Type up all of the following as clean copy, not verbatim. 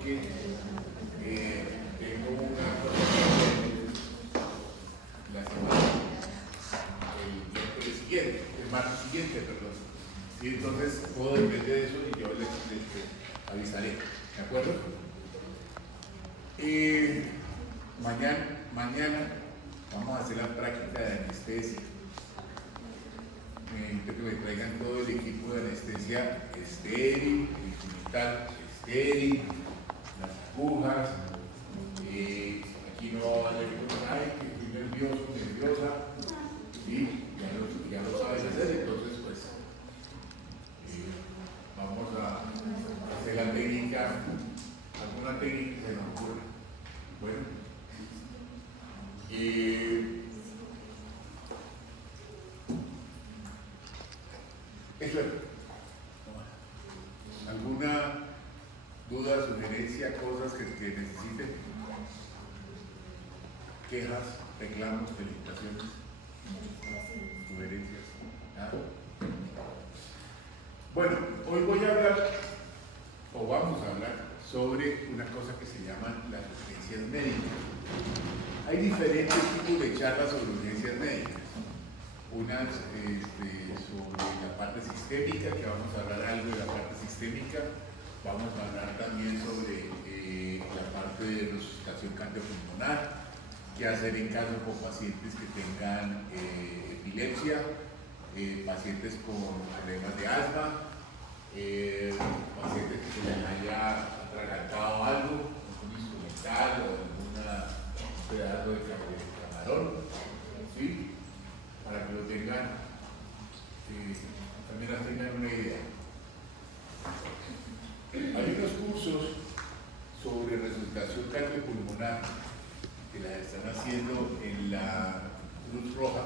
porque tengo una cosa la semana, el miércoles siguiente, el martes siguiente, perdón. ¿Sí? Entonces puedo depender de eso y yo les avisaré, ¿de acuerdo? Mañana vamos a hacer la práctica de anestesia. Necesito que me traigan todo el equipo de anestesia estéril, el instrumental estéril, las agujas. Aquí no va a haber nadie que estoy nervioso, nerviosa. ¿Sí? Ya lo sabes hacer, entonces pues vamos a hacer la técnica, alguna técnica que se nos ocurra. Bueno. Eso es. ¿Alguna duda, sugerencia, cosas que necesiten? ¿Quejas, reclamos, felicitaciones? ¿Sugerencias? ¿Ah? Bueno, hoy voy a hablar, o vamos a hablar, sobre una cosa que se llaman las urgencias médicas. Hay diferentes tipos de charlas sobre urgencias médicas. Unas sobre la parte sistémica, que vamos a hablar algo de la parte sistémica. Vamos a hablar también sobre la parte de resucitación cardiopulmonar, qué hacer en caso con pacientes que tengan epilepsia, pacientes con problemas de asma, pacientes que se les haya atragantado algo, un instrumental o un pedazo de camarón, ¿sí? Para que lo tengan, también tengan una idea. Hay unos cursos sobre resucitación cardiopulmonar que las están haciendo en la Cruz Roja.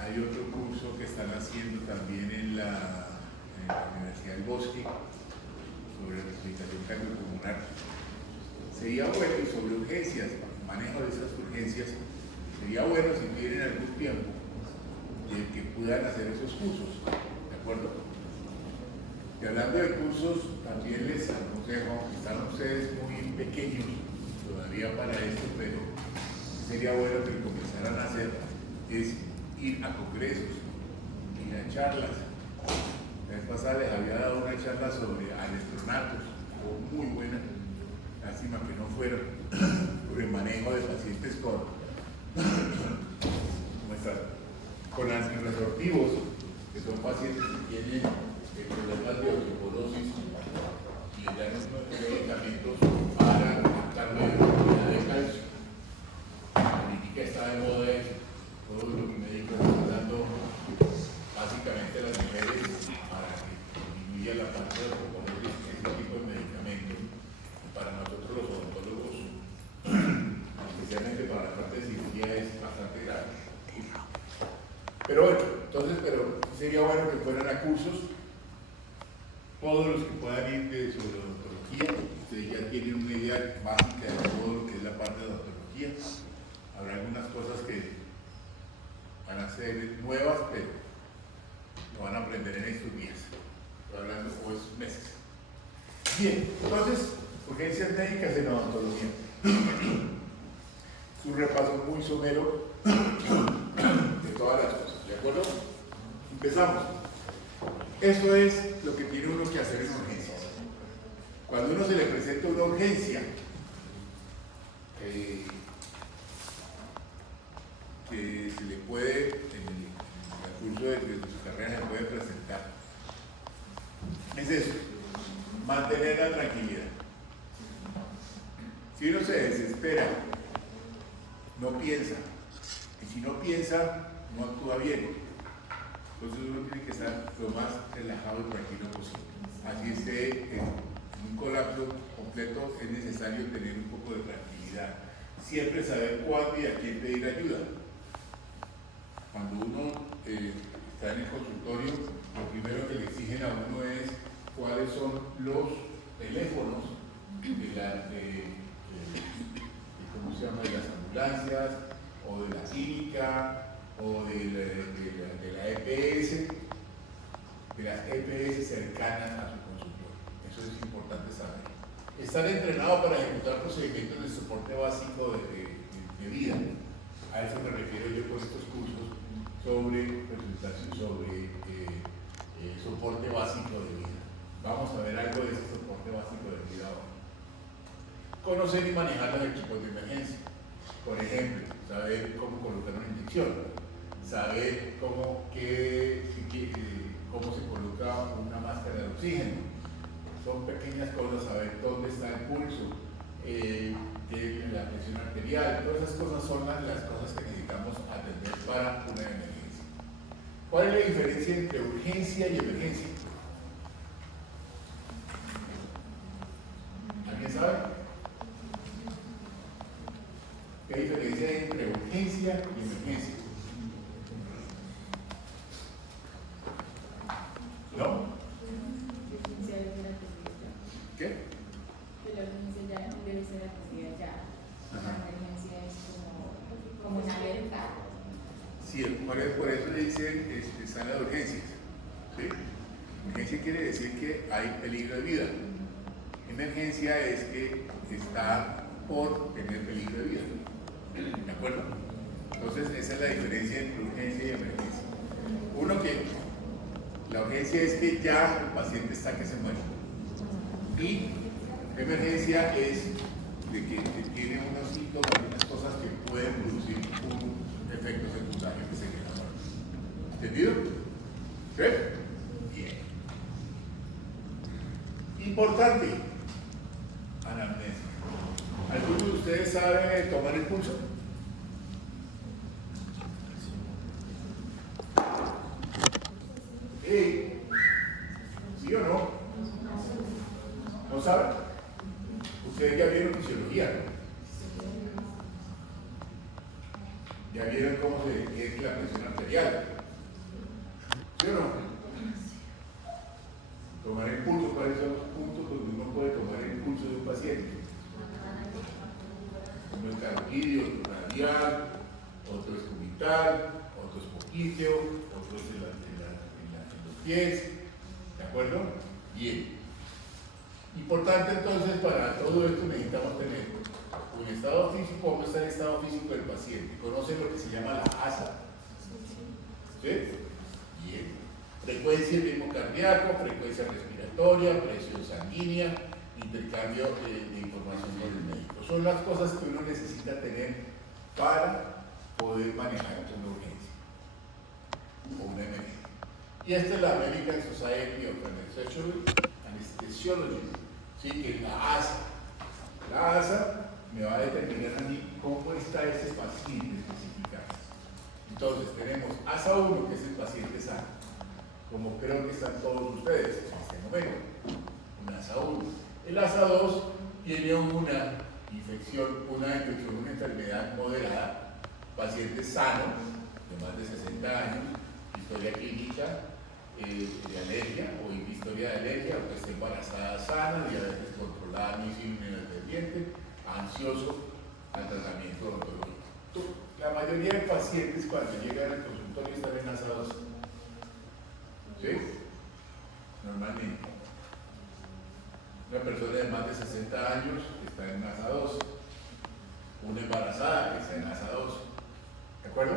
Hay otro curso que están haciendo también en la Universidad del Bosque sobre resucitación cardiopulmonar. Sería bueno, y sobre urgencias, manejo de esas urgencias, sería bueno si tienen algún tiempo que puedan hacer esos cursos, ¿de acuerdo? Y hablando de cursos, también les aconsejo, están ustedes muy pequeños todavía para esto, pero sería bueno que lo comenzaran a hacer, es ir a congresos, ir a charlas. La vez pasada les había dado una charla sobre anestronatos, muy buena, lástima que no fueron, sobre el manejo de pacientes con antirresortivos, que son pacientes que tienen problemas de osteoporosis y le dan unos medicamentos para aumentar la disponibilidad de calcio. Ahorita está de moda eso, todo lo que médicos están dando básicamente a las mujeres para que disminuya la parte de osteoporosis, ese tipo de medicamentos. Para nosotros los odontólogos, especialmente para la parte de cirugía, es bastante grave. Pero bueno, entonces, sería bueno que fueran a cursos, todos los que puedan ir sobre odontología. Ustedes ya tienen una idea básica de todo lo que es la parte de odontología. Habrá algunas cosas que van a ser nuevas, pero lo van a aprender en estos días. Estoy hablando de estos meses. Bien, entonces, urgencias médicas en odontología. Es un repaso muy somero de todas las cosas, ¿de acuerdo? Empezamos. Eso es lo que tiene uno que hacer en urgencias. Cuando uno se le presenta una urgencia, que se le puede, en el curso de su carrera se puede presentar, es eso, mantener la tranquilidad. Si uno se desespera, no piensa, y si no piensa, no actúa bien. Entonces uno tiene que estar lo más relajado y tranquilo posible. Así esté en un colapso completo, es necesario tener un poco de tranquilidad. Siempre saber cuándo y a quién pedir ayuda. Cuando uno está en el consultorio, lo primero que le exigen a uno es cuáles son los teléfonos ¿cómo se llama? De las ambulancias o de la clínica o de la EPS, de las EPS cercanas a su consultorio. Eso es importante saber. Están entrenados para ejecutar procedimientos de soporte básico de vida. A eso me refiero yo con estos cursos sobre soporte básico de vida. Vamos a ver algo de ese soporte básico de vida ahora. Conocer y manejar los equipos de emergencia. Por ejemplo, saber cómo colocar una inyección, saber cómo se coloca una máscara de oxígeno. Son pequeñas cosas, saber dónde está el pulso, la presión arterial, todas esas cosas son las cosas que necesitamos atender para una emergencia. ¿Cuál es la diferencia entre urgencia y emergencia? ¿Alguien sabe? ¿Qué diferencia hay entre urgencia y emergencia? ¿No? ¿Qué? Que la urgencia ya debe ser atendida ya. La emergencia es como una alerta. Sí, por eso le dicen están las urgencias. ¿Sí? Urgencia quiere decir que hay peligro de vida. Emergencia es que está por tener peligro de vida. ¿De acuerdo? Entonces, esa es la diferencia entre urgencia y emergencia. Uno que la urgencia es que ya el paciente está que se muere. Y emergencia es de que tiene unos síntomas y unas cosas que pueden producir un efecto secundario que sería la muerte. ¿Entendido? ¿Sí? Bien. Importante. Anamnesia. ¿Alguno de ustedes sabe tomar el pulso? ¿Sí o no? ¿No saben? Ustedes ya vieron fisiología, ¿no? Ya vieron cómo es la presión arterial. ¿Sí o no? Tomar el pulso, ¿cuáles son los puntos donde uno puede tomar el pulso de un paciente? Uno es cardiaquídeo, otro radial, otro es cubital, otro es poquiteo, otro es en los pies. ¿De acuerdo? Bien. Importante entonces, para todo esto necesitamos tener un estado físico, cómo está el estado físico del paciente. ¿Conocen lo que se llama la ASA? ¿Sí? Bien. Frecuencia y ritmo cardíaco, frecuencia respiratoria, presión sanguínea, intercambio de información con el médico. Son las cosas que uno necesita tener para poder manejar una urgencia o una emergencia. Y esta es la American Society of Anesthesiology, ¿sí? Que es la ASA. La ASA me va a determinar a mí cómo está ese paciente específicamente. Entonces tenemos ASA 1, que es el paciente sano, como creo que están todos ustedes en este momento, un ASA 1. El ASA 2 tiene una enfermedad moderada, paciente sano, de más de 60 años, historia clínica de alergia o historia de alergia, o que esté embarazada sana, diabetes controlada, no independiente, ansioso al tratamiento odontológico. La mayoría de pacientes cuando llegan al consultorio están en ASA 2. ¿Sí? Normalmente. Una persona de más de 60 años está en ASA 2. Una embarazada que está en ASA 2. ¿De acuerdo?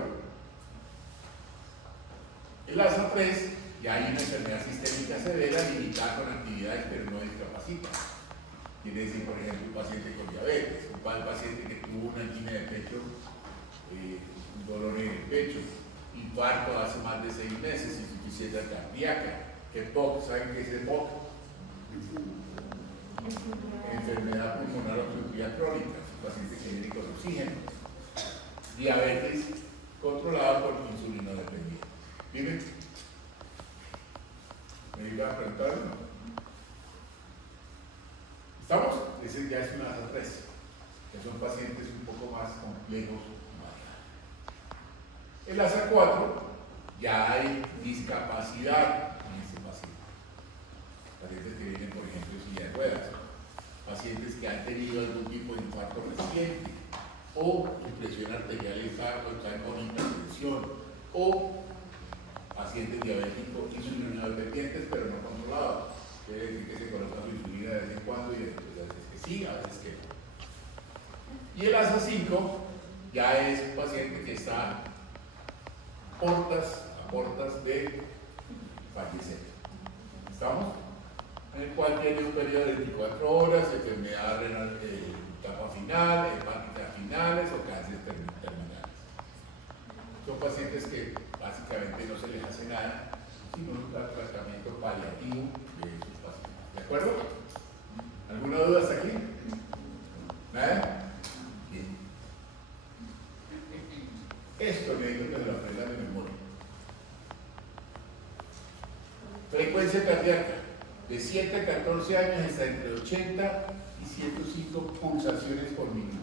El ASA 3 ya hay una enfermedad sistémica severa limitada con actividades pero no discapacita. Quiere decir, por ejemplo, un paciente con diabetes, un paciente que tuvo una angina de pecho, un dolor en el pecho, infarto hace más de 6 meses, insuficiencia cardíaca, EPOC, ¿saben qué es EPOC? Enfermedad pulmonar obstructiva crónica, un paciente que viene con oxígeno, diabetes controlada por insulino dependiente. ¿Dime? ¿Me iba a preguntar? ¿Estamos? Ese ya es una ASA 3, que son pacientes un poco más complejos. El ASA 4 ya hay discapacidad en ese paciente. Pacientes que vienen, por ejemplo, en silla de ruedas, pacientes que han tenido algún tipo de infarto reciente, o su presión arterial está con hipertensión, o pacientes diabéticos insulinodependientes pero no controlados. Quiere decir que se coloca su insulina de vez en cuando y después a veces que sí, a veces que no. Y el ASA 5 ya es un paciente que está a portas de fallecer. ¿Estamos? En el cual tiene un periodo de 24 horas, enfermedad renal etapa final, hepáticas finales o cáncer terminales. Son pacientes que básicamente no se les hace nada, sino un tratamiento paliativo de esos pacientes. ¿De acuerdo? ¿Alguna duda hasta aquí? ¿Nada? Bien. Esto necesito que se lo aprendan de memoria. Frecuencia cardíaca. De 7 a 14 años está entre 80 y 105 pulsaciones por minuto.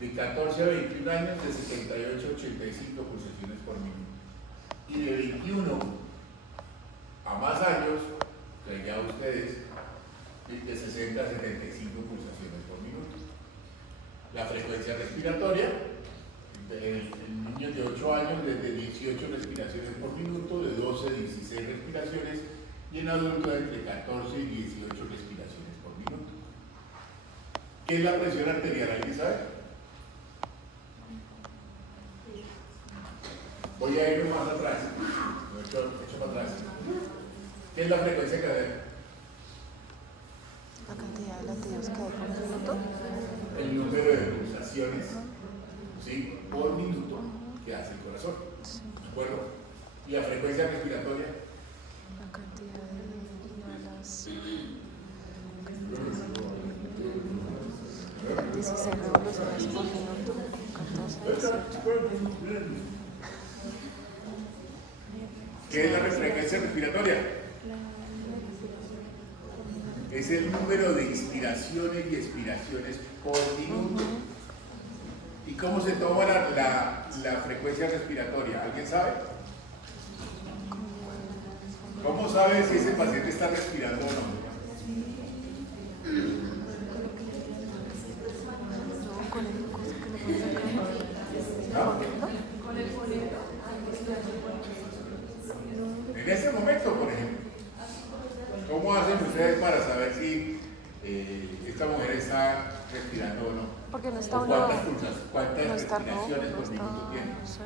De 14 a 21 años, de 78 a 85 pulsaciones por minuto. Y de 21 a más años, que ya ustedes, de 60 a 75 pulsaciones por minuto. La frecuencia respiratoria, en niños de 8 años, desde 18 respiraciones por minuto, de 12 a 16 respiraciones, y en adultos entre 14 y 18 respiraciones por minuto. ¿Qué es la presión arterial? ¿Alguien sabe? Voy a ir más atrás, lo he hecho para atrás. ¿Qué es la frecuencia cardíaca? La cantidad de latidos que hay por minuto. El número de pulsaciones, ¿sí?, por minuto que hace el corazón. ¿De acuerdo? ¿Y la frecuencia respiratoria? La cantidad de inhalas. 16 revoluciones por minuto. 14, 18. ¿Qué es la frecuencia respiratoria? Es el número de inspiraciones y expiraciones por minuto. ¿Y cómo se toma la frecuencia respiratoria? ¿Alguien sabe? ¿Cómo sabe si ese paciente está respirando o no? Con el glucosa que le ponen acá. Con el bolero. En este momento, por ejemplo, ¿cómo hacen ustedes para saber si esta mujer está respirando o no? Porque no está ¿O uno. cuántas No está respiraciones rojo, por no minuto está. tiene? No sé.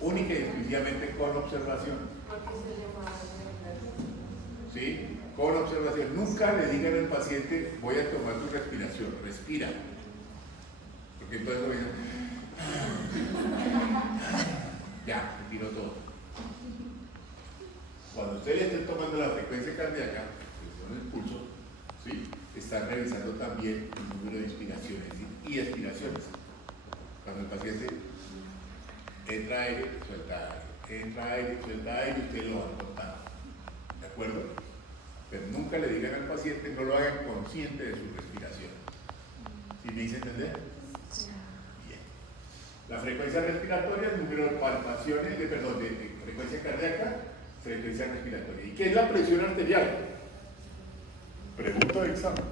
Única y exclusivamente con observación. ¿Sí? Con observación. Nunca le digan al paciente, voy a tomar tu respiración, respira. Porque entonces lo dicen, ya, respiro todo. Cuando ustedes estén tomando la frecuencia cardíaca, que son el pulso, ¿sí?, están revisando también el número de inspiraciones y expiraciones. Cuando el paciente entra aire, suelta aire, entra aire, suelta aire, ustedes lo van contando. ¿De acuerdo? Pero nunca le digan al paciente, no lo hagan consciente de su respiración. ¿Sí me hice entender? Bien. La frecuencia respiratoria, el número de palpaciones, de frecuencia cardíaca, frecuencia respiratoria. ¿Y qué es la presión arterial? Pregunta de examen.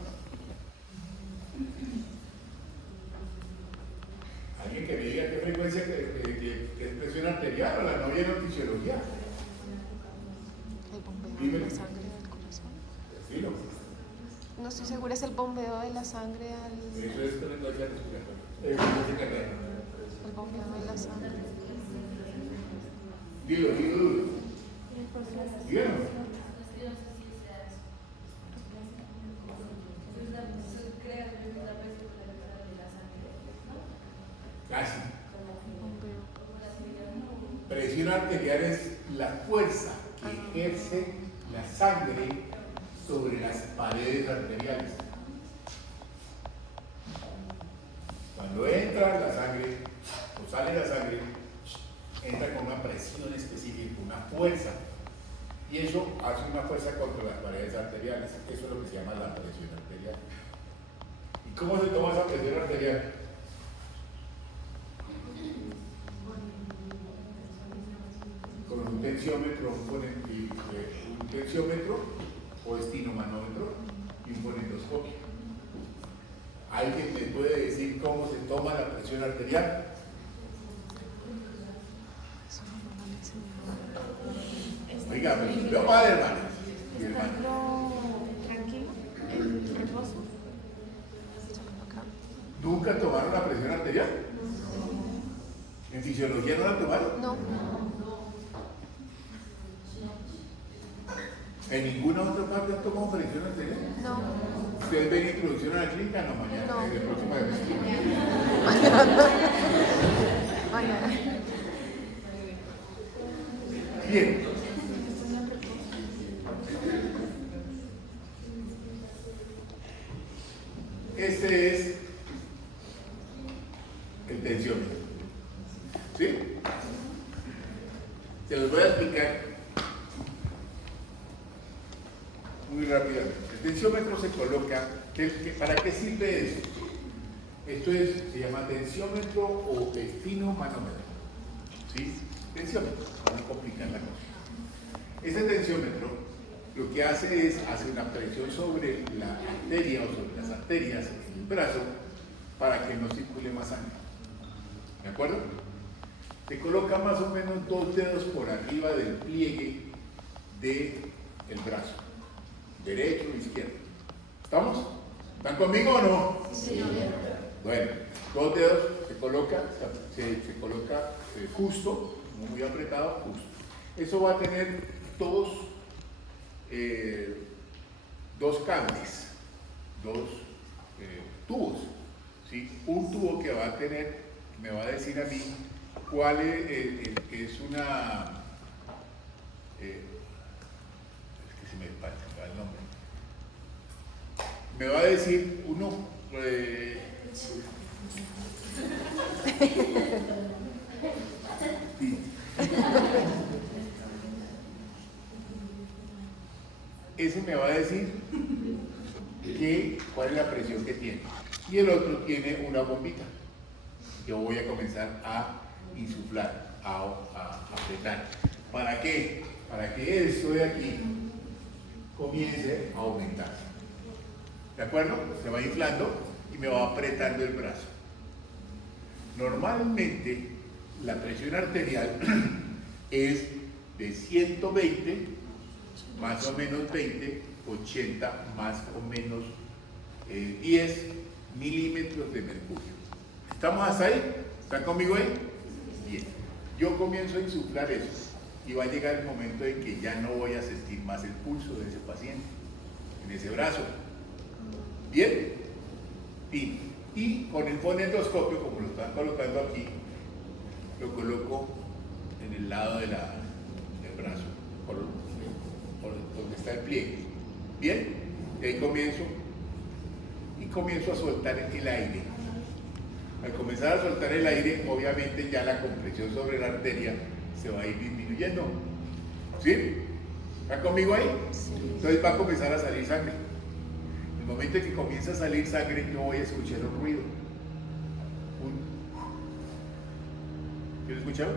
¿Alguien que me diga qué frecuencia que es presión arterial o la novia de fisiología? El bombeo Dime. de la sangre del corazón. Dilo. No estoy segura, es el bombeo de la sangre al. Eso es frecuencia respiratoria. Frecuencia cardíaca. El bombeo de la sangre. Dilo. Dígalo. Casi. Bombeo. Presión arterial es la fuerza que ejerce la sangre sobre las paredes arteriales. Cuando entra la sangre o sale la sangre, entra con una presión específica, una fuerza. Y eso hace una fuerza contra las paredes arteriales. Eso es lo que se llama la presión arterial. ¿Y cómo se toma esa presión arterial? Con un tensiómetro, un tensiómetro o estinomanómetro y un fonendoscopio. ¿Alguien me puede decir cómo se toma la presión arterial? Eso no me lo enseñaron. Oiga, pero veo mal, hermano. Mi hermano. Tranquilo, en reposo. ¿Nunca tomaron la presión arterial? ¿En fisiología no la tomaron? No. ¿En ninguna otra parte han tomado presión arterial? No. ¿Ustedes ven introducción a la clínica? No, mañana, No. el próximo mes. Mañana. Bien. Este es el tensiómetro. ¿Sí? Se los voy a explicar muy rápidamente. El tensiómetro se coloca. ¿Para qué sirve esto? Esto se llama tensiómetro o efinomanómetro. ¿Sí? Tensiómetro. Vamos a complicar la cosa. Ese tensiómetro lo que hace es hacer una presión sobre la arteria o sobre las arterias en el brazo para que no circule más sangre. ¿De acuerdo? Se coloca más o menos 2 dedos por arriba del pliegue del brazo, derecho o izquierdo. ¿Estamos? ¿Están conmigo o no? Sí. Bueno, 2 dedos se coloca justo, muy apretado, justo. Eso va a tener dos cables, dos tubos, ¿sí? Un tubo que va a tener, me va a decir a mí cuál es una, es que se me va el nombre, me va a decir uno, sí. Ese me va a decir cuál es la presión que tiene. Y el otro tiene una bombita. Yo voy a comenzar a insuflar, a apretar. ¿Para qué? Para que esto de aquí comience a aumentar. ¿De acuerdo? Se va inflando y me va apretando el brazo. Normalmente la presión arterial es de 120 más o menos 20, 80 más o menos 10 milímetros de mercurio. ¿Estamos hasta ahí? ¿Están conmigo ahí? Bien. Yo comienzo a insuflar eso y va a llegar el momento en que ya no voy a sentir más el pulso de ese paciente, en ese brazo. ¿Bien? Y con el fonendoscopio, como lo están colocando aquí, lo coloco en el lado del brazo, por donde está el pliegue. Bien, y ahí comienzo a soltar el aire. Al comenzar a soltar el aire, obviamente ya la compresión sobre la arteria se va a ir disminuyendo. ¿Sí? ¿Están conmigo ahí? Sí. Entonces va a comenzar a salir sangre. En el momento en que comienza a salir sangre, yo voy a escuchar un ruido. ¿Lo escucharon?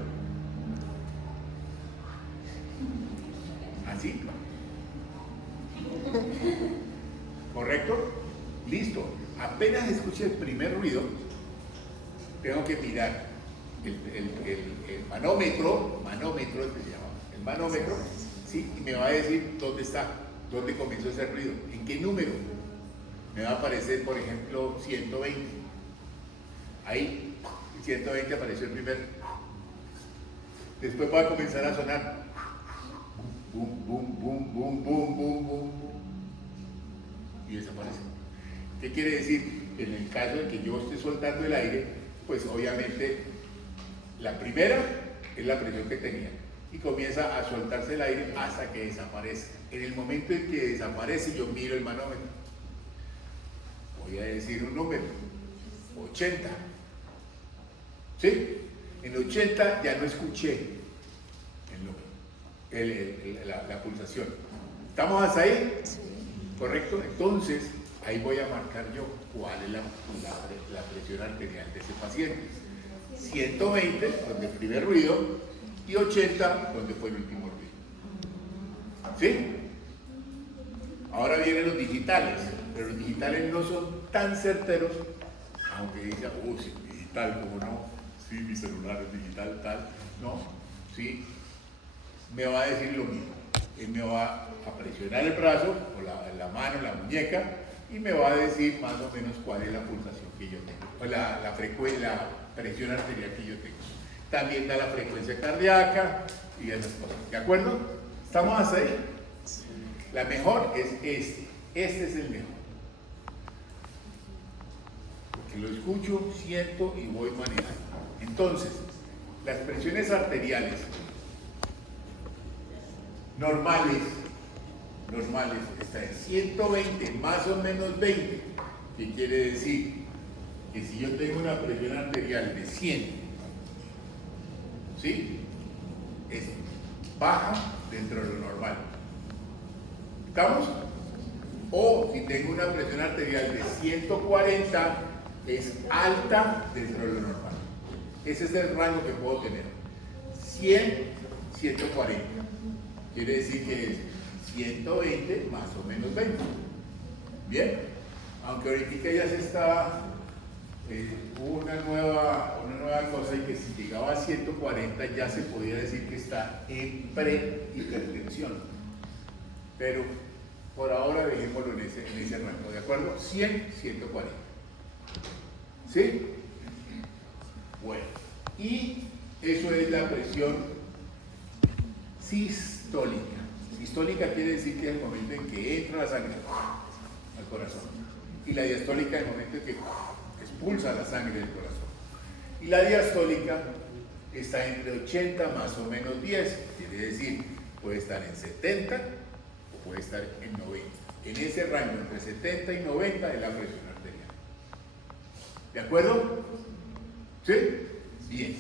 ¿Así? ¿Correcto? Listo. Apenas escuche el primer ruido, tengo que mirar el manómetro que se llama, el manómetro, ¿sí? Y me va a decir dónde está, dónde comenzó ese ruido, en qué número. Me va a aparecer, por ejemplo, 120. Ahí, 120 apareció el primer. Después va a comenzar a sonar. Boom, boom, boom, boom, boom, boom, boom. Y desaparece. ¿Qué quiere decir? En el caso de que yo esté soltando el aire, pues obviamente la primera es la presión que tenía y comienza a soltarse el aire hasta que desaparece. En el momento en que desaparece, yo miro el manómetro. Voy a decir un número, 80. ¿Sí? En 80 ya no escuché la pulsación. ¿Estamos hasta ahí? Sí. ¿Correcto? Entonces, ahí voy a marcar yo cuál es la presión arterial de ese paciente. 120, donde el primer ruido, y 80, donde fue el último ruido. ¿Sí? Ahora vienen los digitales, pero los digitales no son tan certeros, aunque digan, sí, digital, ¿cómo no? Sí, mi celular es digital, tal. No, sí. Me va a decir lo mismo. Él me va a presionar el brazo, o la mano, la muñeca, y me va a decir más o menos cuál es la pulsación que yo tengo, o la presión arterial que yo tengo. También da la frecuencia cardíaca y esas cosas. ¿De acuerdo? ¿Estamos hasta ahí? La mejor es este. Este es el mejor. Porque lo escucho, siento y voy manejando. Entonces, las presiones arteriales normales, está en 120 más o menos 20, que quiere decir que si yo tengo una presión arterial de 100, ¿sí? Es baja dentro de lo normal. ¿Estamos? O si tengo una presión arterial de 140, es alta dentro de lo normal. Ese es el rango que puedo tener. 100, 140. Quiere decir que es 120 más o menos 20. Bien, aunque ahorita ya se está una nueva cosa, y que si llegaba a 140 ya se podía decir que está en prehipertensión. Pero por ahora dejémoslo en ese rango, ¿de acuerdo? 100, 140. ¿Sí? Bueno, y eso es la presión sistólica. Sistólica quiere decir que es el momento en que entra la sangre al corazón. Y la diastólica es el momento en que expulsa la sangre del corazón. Y la diastólica está entre 80 más o menos 10. Quiere decir, puede estar en 70 o puede estar en 90. En ese rango, entre 70 y 90 es la presión arterial. ¿De acuerdo? ¿Sí? Bien.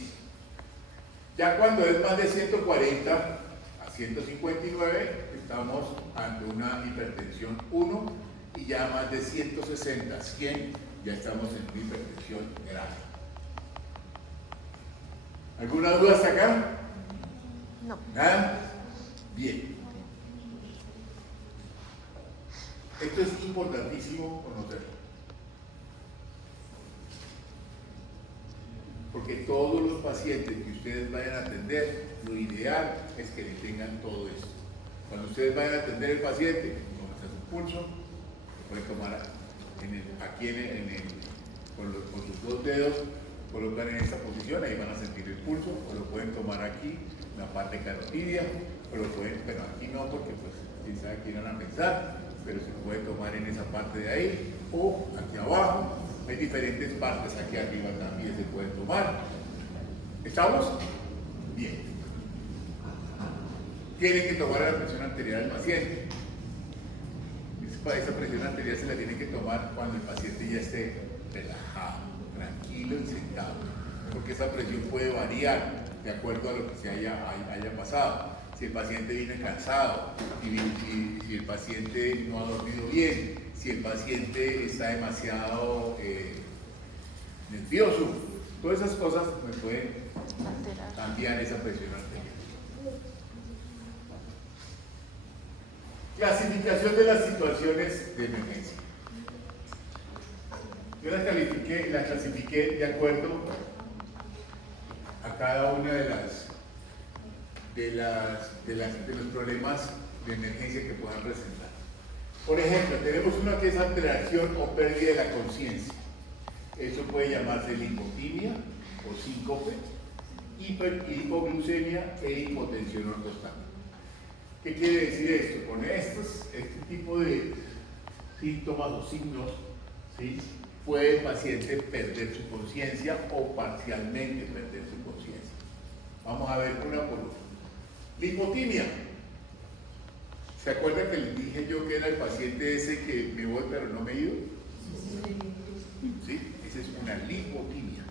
Ya cuando es más de 140 a 159, estamos ante una hipertensión 1, y ya más de 160 a 100, ya estamos en una hipertensión grave. ¿Alguna duda hasta acá? No. ¿Nada? Bien. Esto es importantísimo conocerlo. Porque todos los pacientes que ustedes vayan a atender, lo ideal es que le tengan todo esto. Cuando ustedes vayan a atender al paciente, toman su pulso, lo pueden tomar con sus dos dedos, colocan en esta posición, ahí van a sentir el pulso, o lo pueden tomar aquí, en la parte carotidia, o lo pueden, pero aquí no, porque pues quién sabe qué irán a pensar, pero se puede tomar en esa parte de ahí, o aquí abajo. Hay diferentes partes, aquí arriba también se pueden tomar. ¿Estamos? Bien. Tienen que tomar la presión arterial del paciente. Esa presión arterial se la tienen que tomar cuando el paciente ya esté relajado, tranquilo y sentado, porque esa presión puede variar de acuerdo a lo que se haya pasado. Si el paciente viene cansado, si el paciente no ha dormido bien, si el paciente está demasiado nervioso, todas esas cosas me pueden cambiar esa presión arterial. Clasificación de las situaciones de emergencia. Yo las clasifiqué de acuerdo a cada una de los problemas de emergencia que puedan presentar. Por ejemplo, tenemos una que es alteración o pérdida de la conciencia. Eso puede llamarse hipotimia o síncope, hipoglucemia e hipotensión ortostática. ¿Qué quiere decir esto? Con este tipo de síntomas o signos, ¿sí?, puede el paciente perder su conciencia o parcialmente perder su conciencia. Vamos a ver una por una. La hipotimia. ¿Se acuerdan que les dije yo que era el paciente ese que me voy pero no me he ido? ¿Sí? Esa es una lipotimia,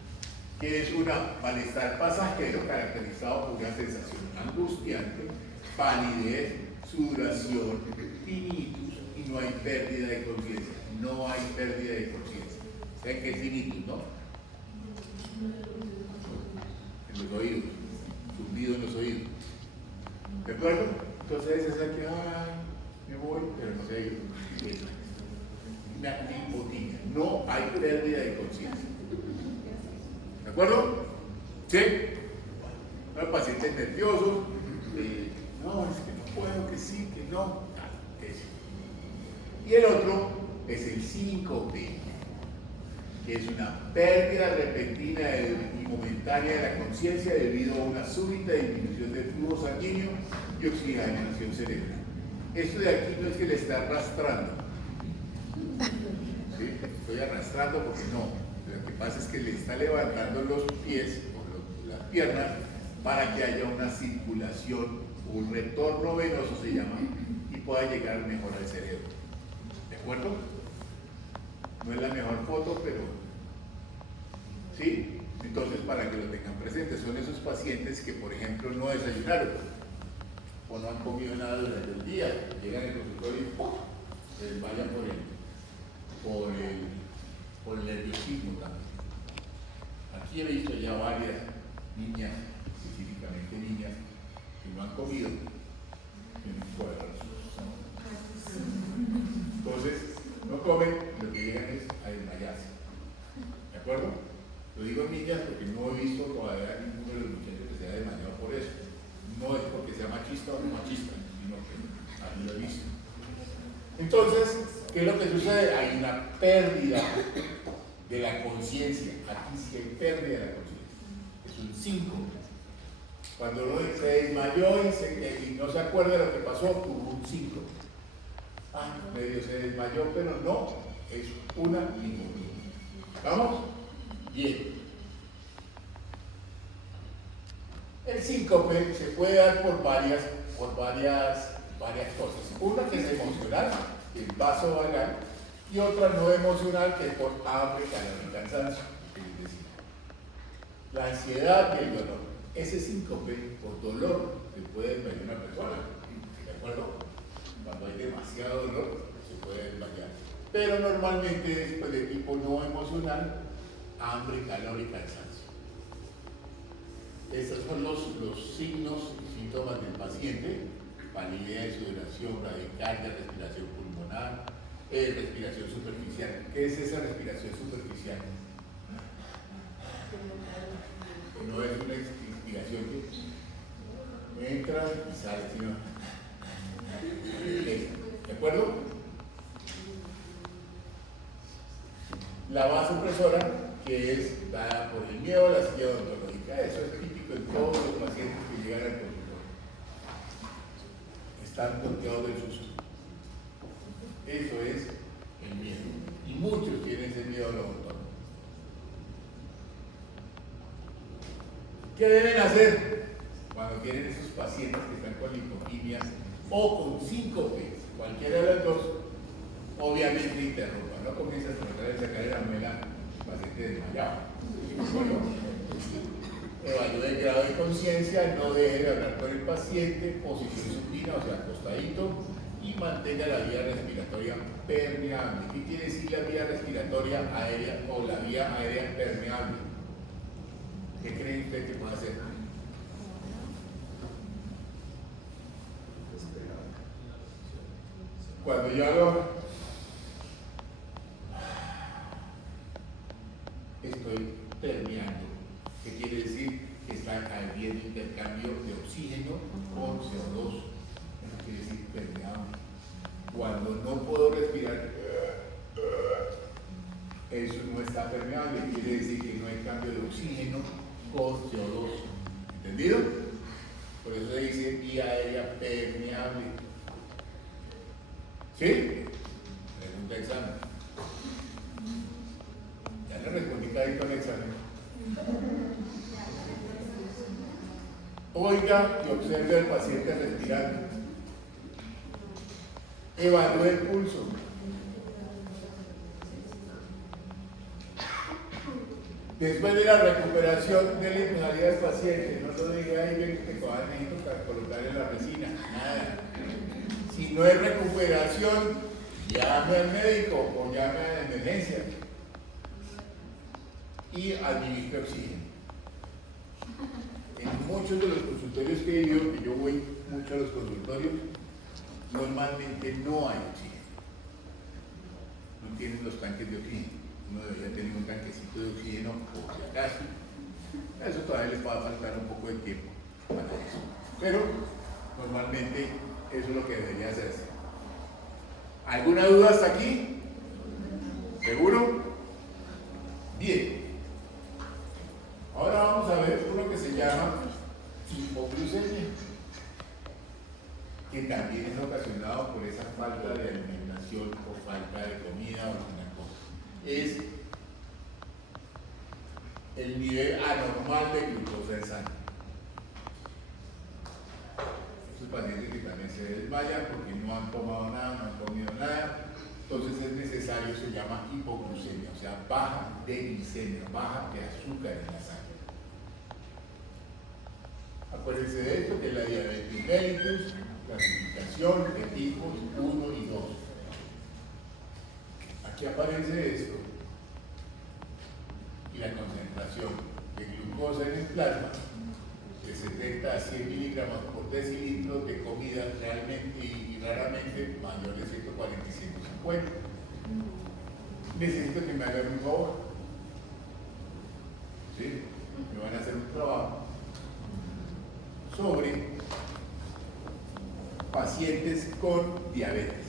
que es un malestar pasajero caracterizado por una sensación angustiante, palidez, sudoración, tinnitus, y no hay pérdida de conciencia. No hay pérdida de conciencia. ¿Saben qué es tinnitus, no? En los oídos, zumbido en los oídos. ¿De acuerdo? Entonces es el que, me voy, pero no se ha ido. Una hipotimia. No hay pérdida de conciencia. ¿De acuerdo? ¿Sí? Bueno, pacientes nerviosos, no, es que no puedo, que sí, que no. Eso. Y el otro es el síncope, que es una pérdida repentina y momentánea de la conciencia debido a una súbita disminución del flujo sanguíneo y oxigenación cerebral. Esto de aquí no es que le está arrastrando, ¿sí? Estoy arrastrando porque no, lo que pasa es que le está levantando los pies o las piernas para que haya una circulación, un retorno venoso se llama, y pueda llegar mejor al cerebro. ¿De acuerdo? No es la mejor foto, pero ¿sí? Entonces, para que lo tengan presente, son esos pacientes que, por ejemplo, no desayunaron o no han comido nada durante el día, llegan al consultorio y ¡pum!, se desmayan por el nerviosismo también. Aquí he visto ya varias niñas, específicamente niñas, que no han comido, entonces no comen, lo que llegan es a desmayarse. ¿De acuerdo? Lo digo en niñas porque no he visto todavía ninguno de los muchachos que se haya desmayado por eso. No es porque sea machista o no machista, sino que así lo he visto. Entonces, ¿qué es lo que sucede? Hay una pérdida de la conciencia. Aquí sí hay pérdida de la conciencia. Es un 5. Cuando uno se desmayó y no se acuerda de lo que pasó, tuvo un 5. Ah, medio se desmayó, pero no, es una neumonía. ¿Vamos? Bien. El síncope se puede dar por varias cosas. Una que es emocional, el vaso vagal, y otra no emocional, que es por hambre, calor y cansancio. Es decir, la ansiedad y el dolor. Ese síncope por dolor se puede desmayar una persona. ¿De acuerdo? Cuando hay demasiado dolor, se puede desmayar. Pero normalmente es de tipo no emocional, hambre, calor y cansancio. Estos son los signos y síntomas del paciente: palidez, sudoración, bradicardia, respiración pulmonar, respiración superficial. ¿Qué es esa respiración superficial? No es una inspiración que entra y sale, sino ¿de acuerdo? La vasopresora, que es dada por el miedo a la silla odontológica. Eso es típico en todos los pacientes que llegan al consultorio. Están tonteados del susto. Eso es el miedo. Y muchos tienen ese miedo a lo odontólogo. ¿Qué deben hacer cuando tienen esos pacientes que están con hipotimia o con síncope? Cualquiera de las dos, obviamente interrumpa. No comienza a tratar de sacar la muela paciente desmayado. Bueno, evalúe el grado de conciencia, no deje de hablar con el paciente, posición supina, o sea, acostadito, y mantenga la vía respiratoria permeable. ¿Qué quiere decir la vía respiratoria aérea o la vía aérea permeable? ¿Qué cree usted que puede hacer? Cuando yo hago, estoy permeando. ¿Qué quiere decir? Que está habiendo intercambio de oxígeno con CO2. Eso quiere decir permeable. Cuando no puedo respirar, eso no está permeable. Quiere decir que no hay cambio de oxígeno con CO2. ¿Entendido? Por eso se dice vía aérea permeable. ¿Sí? Pregunta examen. Ya le respondí clarito al examen. Oiga y observe al paciente respirando. Evalúe el pulso. Después de la recuperación de la inmunidad del paciente, no lo diga ahí que necesito para colocarle la resina, nada. Si no hay recuperación, llame al médico o llame a la emergencia y administre oxígeno. En muchos de los consultorios que he ido, que yo voy mucho a los consultorios, normalmente no hay oxígeno. No tienen los tanques de oxígeno. Uno debería tener un tanquecito de oxígeno por si acaso. Eso todavía les va a faltar un poco de tiempo para eso. Pero normalmente eso es lo que debería hacerse. ¿Alguna duda hasta aquí? ¿Seguro? Bien. Ahora vamos a ver uno que se llama hipoglucemia, que también es ocasionado por esa falta de alimentación o falta de comida o alguna cosa. Es el nivel anormal de glucosa en sangre. Estos pacientes que también se desmayan porque no han tomado nada, no han comido nada, entonces es necesario, se llama hipoglucemia, o sea, baja de glicemia, baja de azúcar en la sangre. Acuérdense de esto, que es la diabetes mellitus, clasificación de tipos 1 y 2. Aquí aparece esto, y la concentración de glucosa en el plasma, de 70 a 100 miligramos por decilitro de comida realmente y raramente mayor de 140 y 150. Necesito que me hagan un favor. ¿Sí? Me van a hacer un trabajo sobre pacientes con diabetes.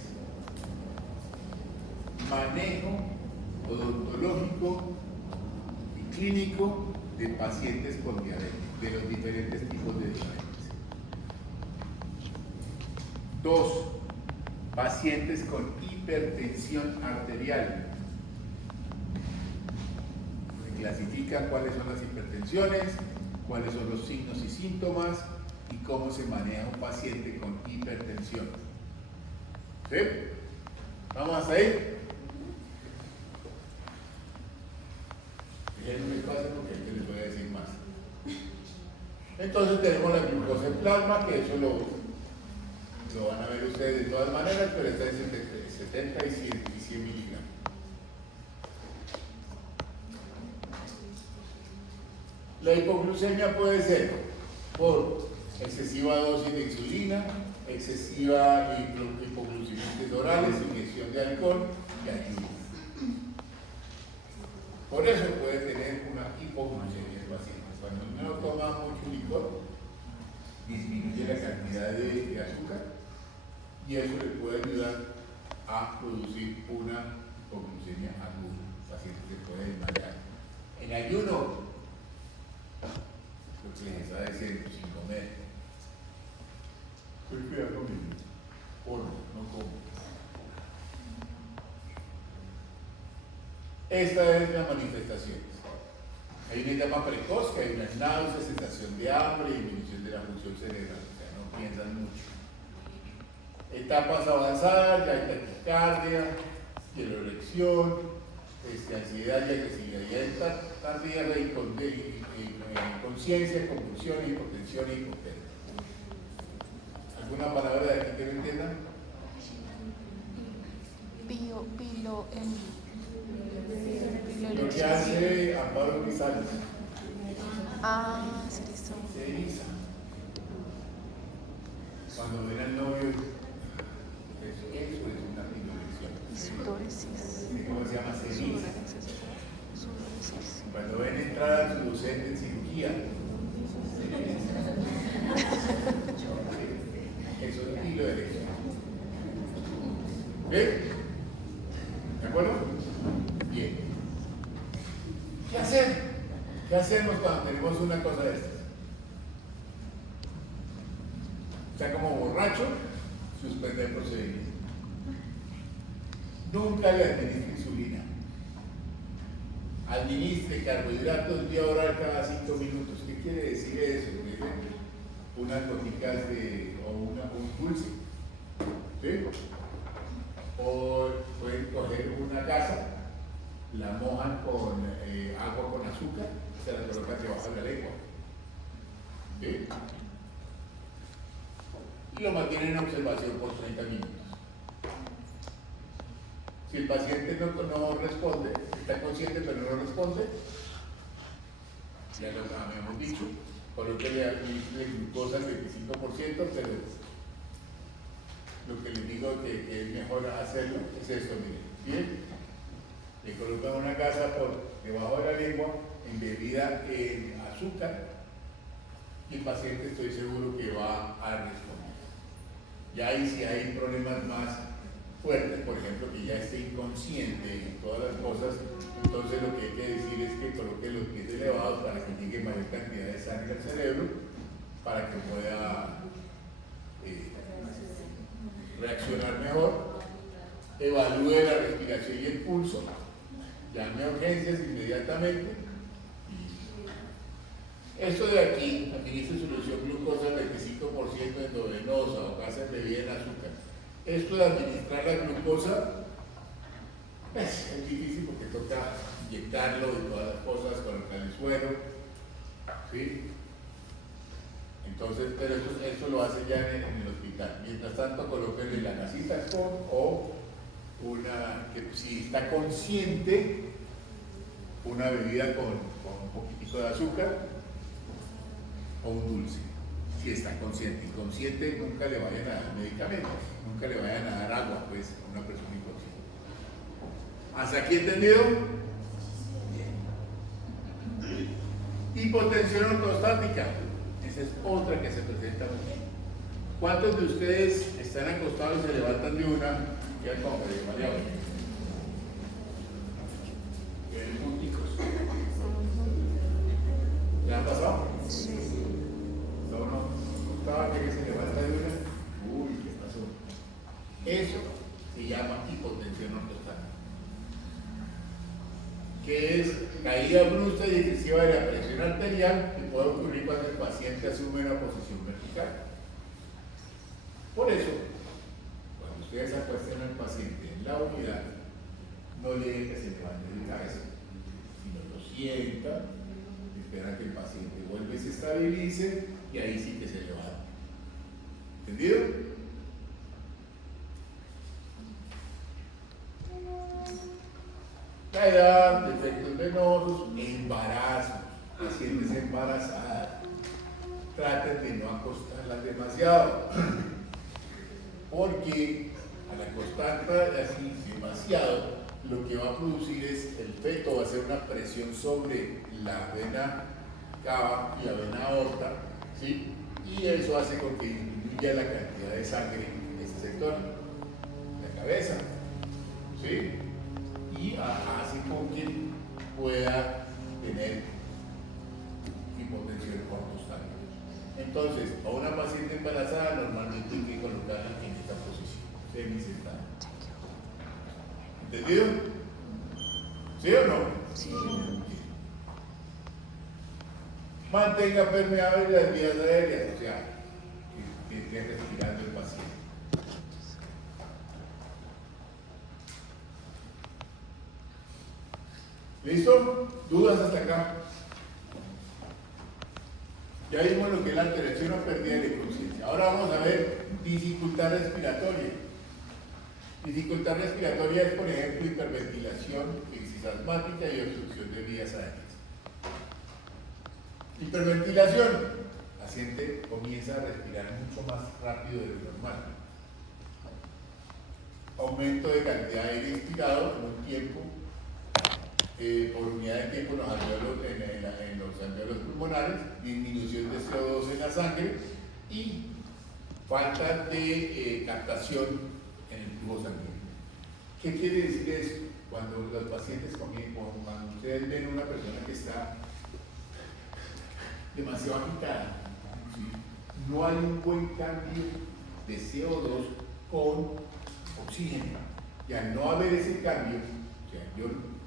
Manejo odontológico y clínico de pacientes con diabetes, de los diferentes tipos de diabetes. 2. Pacientes con hipertensión arterial. Se clasifican cuáles son las hipertensiones, cuáles son los signos y síntomas y cómo se maneja un paciente con hipertensión. ¿Sí? ¿Vamos hasta ahí? Déjenme espacio porque ahorita les voy a decir más. Entonces tenemos la glucosa en plasma, que eso lo van a ver ustedes de todas maneras, pero está en 70 y 100 miligramos. La hipoglucemia puede ser por excesiva dosis de insulina, excesiva hipoglucemiantes orales, inyección de alcohol y ayuno. Por eso puede tener una hipoglucemia el paciente. Cuando uno toma mucho licor, disminuye la cantidad de azúcar y eso le puede ayudar a producir una hipoglucemia aguda. El paciente se puede desmayar. En ayuno, lo que les está diciendo, sin comer. Estoy cuidando conmigo. O no como. Esta es la manifestación. Hay una etapa precoz, que hay unas náuseas, sensación de hambre y disminución de la función cerebral. O sea, no piensan mucho. Etapas avanzadas, ya hay taquicardia, hierorección, ansiedad y agresividad. Ya está tardía la inconsciencia, convulsión, hipotensión y hipotermia. ¿Alguna palabra de aquí que no entiendan? Lo que hace Amparo Grisales. Sí, listo. Se eriza. Cuando ven al novio, eso es una pilorección. Y sudoresis. ¿Cómo se llama? Se eriza. Sudoresis. Cuando ven entrar a su docente en cirugía, eso es pilorección. ¿Bien? ¿De acuerdo? Bien. ¿Qué hacer? ¿Qué hacemos cuando tenemos una cosa de estas? O sea, como borracho, suspender el procedimiento. Nunca le administre insulina. Administre carbohidratos vía oral cada 5 minutos. ¿Qué quiere decir eso? Por ejemplo, unas goticas o un dulce. ¿Sí? O pueden coger una gasa, la mojan con agua con azúcar, se la colocan debajo de la lengua. ¿Sí? Y lo mantienen en observación por 30 minutos. Si el paciente no responde, está consciente pero no responde, ya lo habíamos dicho, colóquele glucosa al 25%, pero lo que les digo que es mejor hacerlo es esto, miren, ¿bien? Le colocan una gasa por debajo de la lengua, embebida en azúcar, y el paciente estoy seguro que va a responder. Ya ahí si hay problemas más fuertes, por ejemplo, que ya esté inconsciente y todas las cosas, cosas. Entonces lo que hay que decir es que coloque los pies elevados para que llegue mayor cantidad de sangre al cerebro, para que pueda reaccionar mejor. Evalúe la respiración y el pulso. Llame a urgencias inmediatamente. Esto de aquí, administre solución glucosa 25% endovenosa o gasa bebida en azúcar. Esto de administrar la glucosa es difícil porque toca inyectarlo y todas las cosas, colocar el suero, ¿sí? Entonces, pero eso lo hace ya en el hospital. Mientras tanto, colóquenle la gasita o una, que si está consciente, una bebida con un poquitico de azúcar o un dulce. Si está consciente. Inconsciente, nunca le vayan a dar medicamentos, nunca le vayan a dar agua, pues, a una persona inconsciente. ¿Hasta aquí entendido? Bien. Hipotensión ortostática. Esa es otra que se presenta mucho. ¿Cuántos de ustedes están acostados y se levantan de una? Ya como que desmayados. ¿Tienen punticos? ¿Le han pasado? Sí. ¿No? ¿Estaba que se levanta de una? Uy, ¿qué pasó? Eso se llama hipotensión ortostática, que es caída brusca y excesiva de la presión arterial que puede ocurrir cuando el paciente asume una posición vertical. Por eso, cuando ustedes acuesten al paciente en la unidad, no le dejen que se levante de cabeza, sino lo sientan, esperan que el paciente vuelva y se estabilice y ahí sí que se levanta. ¿Entendido? La edad, defectos venosos, embarazos, pacientes embarazadas. Traten de no acostarlas demasiado, porque al acostarlas así demasiado, lo que va a producir es, el feto va a hacer una presión sobre la vena cava y la vena aorta, ¿sí? Y eso hace con que disminuya la cantidad de sangre en ese sector, la cabeza, ¿sí? Y así con que pueda tener hipotensión ortostática. Entonces, a una paciente embarazada normalmente hay que colocarla en esta posición, semisentada. ¿Entendido? ¿Sí o no? Sí. Mantenga permeables las vías aéreas, o sea, que esté respirando el paciente. ¿Listo? ¿Dudas hasta acá? Ya vimos lo que es la alteración o pérdida de conciencia. Ahora vamos a ver dificultad respiratoria. Dificultad respiratoria es, por ejemplo, hiperventilación, crisis asmática y obstrucción de vías aéreas. Hiperventilación. El paciente comienza a respirar mucho más rápido de lo normal. Aumento de cantidad de aire inspirado en un tiempo, por unidad de tiempo en los alveolos pulmonares, disminución de CO2 en la sangre y falta de captación en el flujo sanguíneo. ¿Qué quiere decir eso? Cuando los pacientes cuando ustedes ven una persona que está demasiado agitada, ¿sí? No hay un buen cambio de CO2 con oxígeno. Y al no haber ese cambio,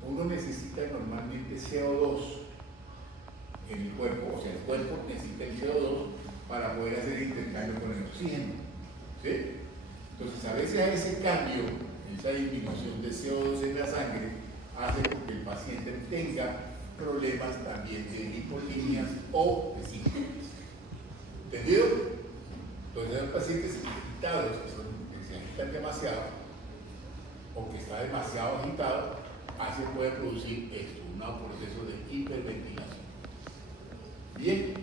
uno necesita normalmente CO2 en el cuerpo, o sea, el cuerpo necesita el CO2 para poder hacer el intercambio con el oxígeno, ¿sí? Entonces, a veces ese cambio, esa disminución de CO2 en la sangre, hace que el paciente tenga problemas también de hipolimias o de síncope. ¿Entendido? Entonces, los pacientes agitados, que se agitan demasiado, o que está demasiado agitado, puede producir esto, un proceso de hiperventilación. Bien.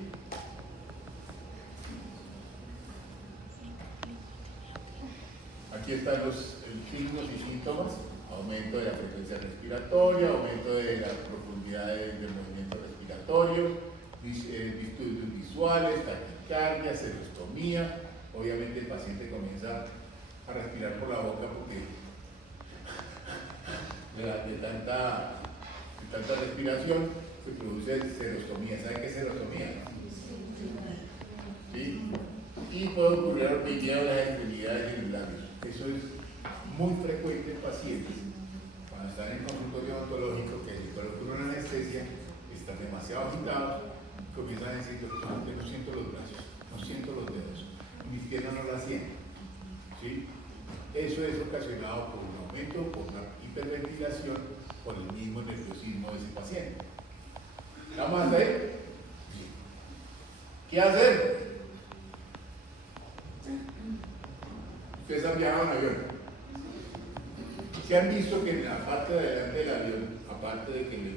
Aquí están los signos y síntomas: aumento de la frecuencia respiratoria, aumento de la profundidad del movimiento respiratorio, disturbios visuales, taquicardia, serostomía. Obviamente el paciente comienza a respirar por la boca porque de tanta respiración, se produce serostomía. ¿Saben qué es serostomía? ¿Sí? Y puede ocurrir hormigueo de las extremidades y los labios. Eso es muy frecuente en pacientes cuando están en consultorio odontológico, que se coloca una anestesia, están demasiado agitados, comienzan a decir: doctor, yo no siento los brazos, no siento los dedos, mis piernas no las siento. ¿Sí? Eso es ocasionado por un aumento, por una hiperventilación, por el mismo nerviosismo de ese paciente. ¿Vamos a hacer? ¿Qué hacer? Ustedes han viajado en avión. ¿Se han visto que en la parte de adelante del avión, aparte de que le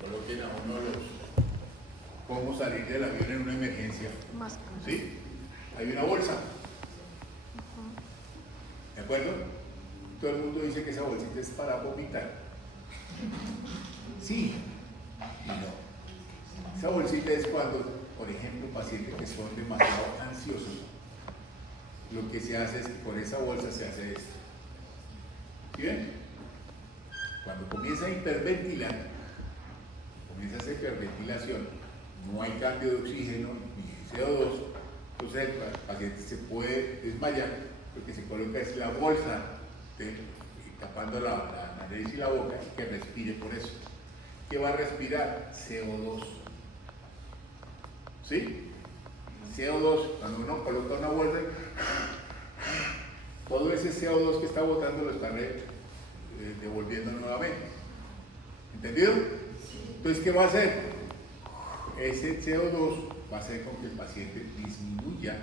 coloquen a uno los cómo salir del avión en una emergencia, ¿sí? Hay una bolsa? ¿De acuerdo? Todo el mundo dice que esa bolsita es para vomitar. Sí y no. Esa bolsita es cuando, por ejemplo, pacientes que son demasiado ansiosos, lo que se hace es que con esa bolsa se hace esto. ¿Sí ven? Cuando comienza a hiperventilar, comienza esa hiperventilación, no hay cambio de oxígeno ni CO2, entonces el paciente se puede desmayar porque se coloca es la bolsa tapando la nariz y la boca y que respire por eso. ¿Qué va a respirar? CO2. ¿Sí? CO2, cuando uno coloca una bolsa, todo ese CO2 que está botando lo está devolviendo nuevamente. ¿Entendido? Entonces, ¿qué va a hacer? Ese CO2 va a hacer con que el paciente disminuya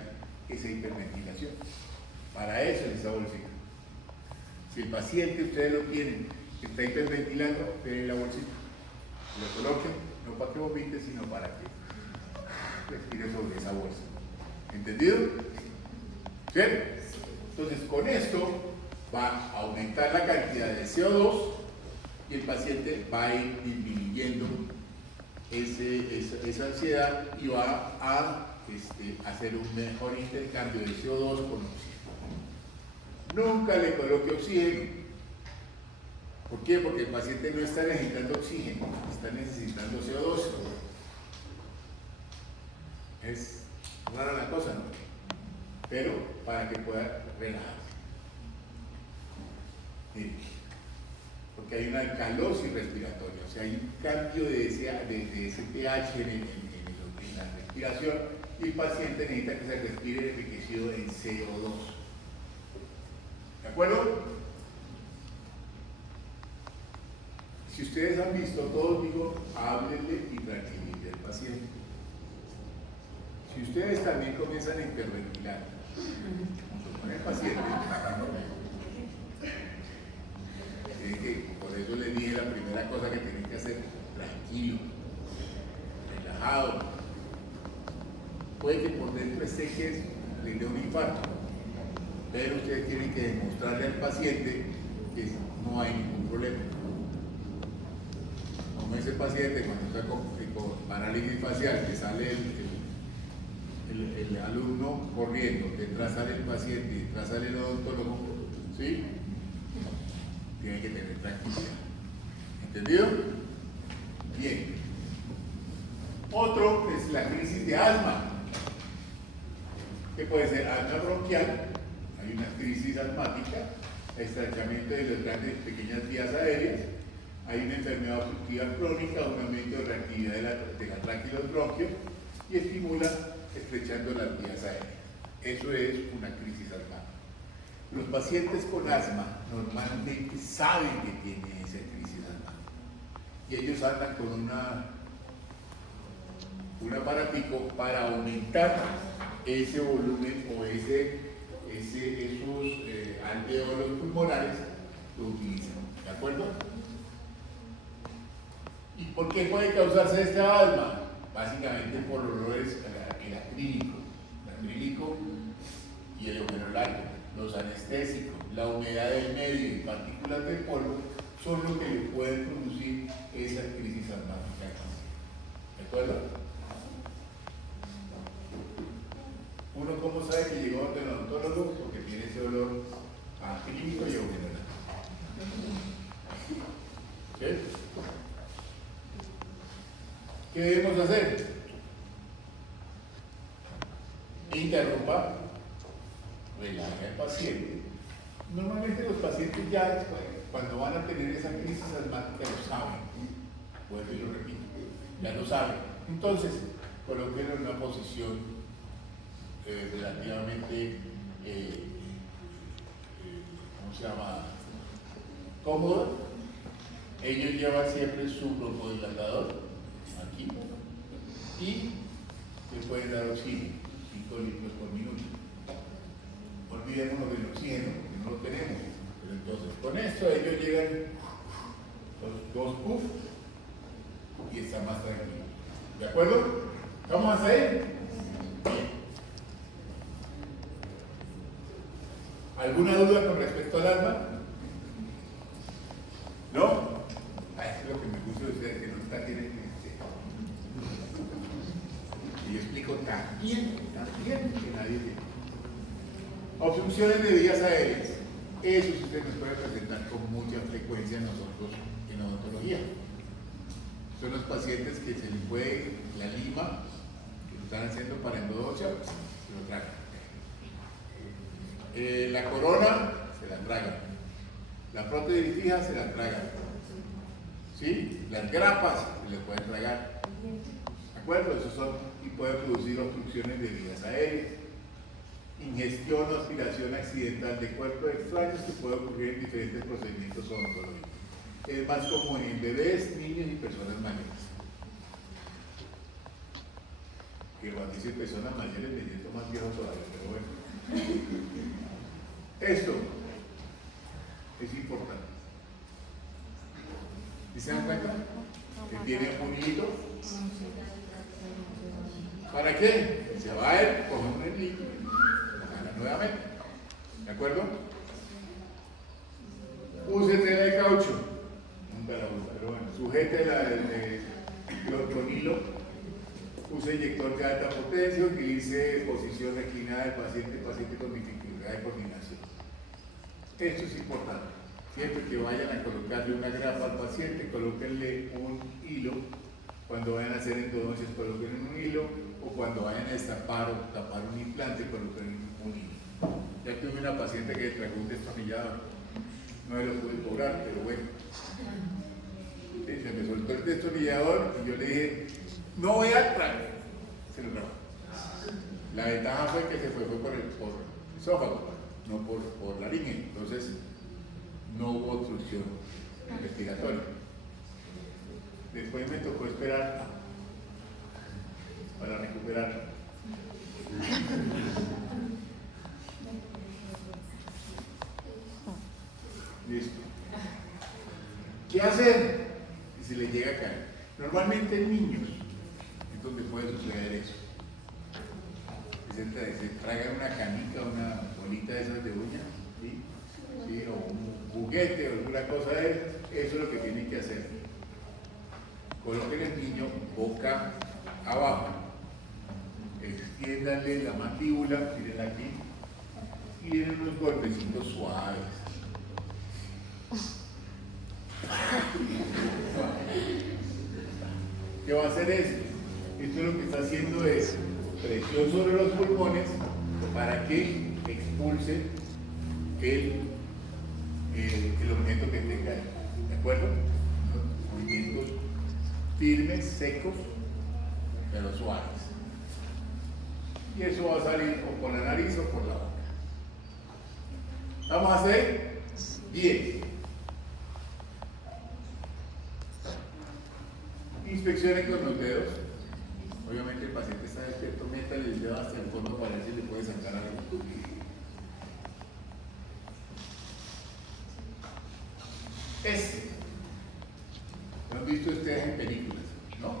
esa hiperventilación. Para eso es esa bolsita. Si el paciente, ustedes lo tienen, está hiperventilando, denle la bolsita. Lo coloquen, no para que vomite, sino para que respire sobre esa bolsa. ¿Entendido? ¿Sí? Entonces, con esto va a aumentar la cantidad de CO2 y el paciente va a ir disminuyendo esa ansiedad y va a hacer un mejor intercambio de CO2 con oxígeno. Nunca le coloque oxígeno. ¿Por qué? Porque el paciente no está necesitando oxígeno, está necesitando CO2. Es rara la cosa, ¿no? Pero para que pueda relajarse. Porque hay una alcalosis respiratoria, o sea, hay un cambio de ese pH en la respiración y el paciente necesita que se respire enriquecido en CO2. ¿De acuerdo? Si ustedes han visto, todos digo, háblenle y tranquilice al paciente. Si ustedes también comienzan a hiperventilar, con el paciente, por eso les dije la primera cosa que tienen que hacer: tranquilo, relajado. Puede que por dentro esté que le dé un infarto, pero ustedes tienen que demostrarle al paciente que no hay ningún problema. Como ese paciente cuando está con parálisis facial, que sale el alumno corriendo, detrás sale el paciente y detrás sale el odontólogo, ¿sí? Tiene que tener tranquilidad. ¿Entendido? Bien. Otro es la crisis de asma, que puede ser asma bronquial, hay una crisis asmática, estrechamiento de las grandes y pequeñas vías aéreas, hay una enfermedad obstructiva crónica, un aumento de reactividad de la tráquea y los bronquios y estimula estrechando las vías aéreas. Eso es una crisis asmática. Los pacientes con asma normalmente saben que tienen esa crisis asmática y ellos andan con un aparatico para aumentar ese volumen o esos alveolos pulmonares, lo utilizan. ¿De acuerdo? ¿Y por qué puede causarse esta asma? Básicamente por olores, el acrílico y el eugenolato, los anestésicos, la humedad del medio y partículas de polvo son lo que le pueden producir esa crisis asmática. ¿De acuerdo? Uno, ¿cómo sabe que llegó donde el odontólogo? Porque tiene ese olor acrílico y eugenolato. ¿Qué debemos hacer? Interrumpa, relaja al paciente. Normalmente los pacientes ya cuando van a tener esa crisis asmática lo saben, vuelvo y lo repito, ya lo saben. Entonces, colóquenlo en una posición relativamente, ¿cómo se llama? Cómoda. Ellos llevan siempre su broncodilatador aquí y le pueden dar oxígeno, 5 litros por minuto. Olvidémonos del oxígeno, porque no lo tenemos. Pero entonces, con esto ellos llegan los 2 puff y están más tranquilos. ¿De acuerdo? ¿Vamos a hacer? Bien. ¿Alguna duda con respecto al alma? ¿No? Eso es lo que me gusta de ustedes, que no está tienen y yo explico tan bien que nadie tiene. Obstrucciones de vías aéreas. Eso sí se nos puede presentar con mucha frecuencia nosotros en odontología. Son los pacientes que se les puede la lima, que lo están haciendo para endodoncia, se lo tragan. La corona se la tragan. La prótesis fija se la tragan. ¿Sí? Las grapas se les pueden tragar. ¿De acuerdo? Esos son y pueden producir obstrucciones de vías aéreas. Ingestión o aspiración accidental de cuerpos extraños que puede ocurrir en diferentes procedimientos odontológicos. Es más común en bebés, niños y personas mayores. Que cuando dicen personas mayores me siento más viejo todavía, pero bueno. Esto es importante. ¿Sí se dan cuenta? Que tiene un hilito. ¿Para qué? Se va a él, coge un hilito, lo jala nuevamente. ¿De acuerdo? Use tela de caucho. Nunca la usa, pero bueno. Sujete con hilo. Use inyector de alta potencia. Utilice posición reclinada del paciente con dificultad de coordinación. Esto es importante. Siempre que vayan a colocarle una grapa al paciente, colóquenle un hilo. Cuando vayan a hacer endodoncias, coloquen un hilo. O cuando vayan a destapar o tapar un implante, coloquen un hilo. Ya tuve una paciente que trajo un destornillador. No me lo pude cobrar, pero bueno. Se me soltó el destornillador y yo le dije, no voy a traer. Se lo trajo. La ventaja fue que se fue por el esófago, no por laringe. Entonces, no hubo obstrucción respiratoria. Después me tocó esperar para recuperar. Listo. ¿Qué hacer si se le llega a caer? Normalmente en niños es donde puede suceder eso. Se tragan una canica, una bolita de esas de uña, ¿sí? ¿Sí? O un juguete o alguna cosa de eso. Eso es lo que tienen que hacer. Coloquen el niño boca abajo, extiéndanle la mandíbula, miren aquí, y den unos golpecitos suaves. ¿Qué va a hacer esto? Esto lo que está haciendo es presión sobre los pulmones para que expulse el objeto que tenga ahí. ¿De acuerdo? Movimientos firmes, secos, pero suaves. Y eso va a salir o por la nariz o por la boca. Vamos a hacer bien. Inspecciones con los dedos. Obviamente el paciente está despierto, métale el dedo hasta el fondo para ver si le puede sacar algo. Lo han visto ustedes en películas, ¿no?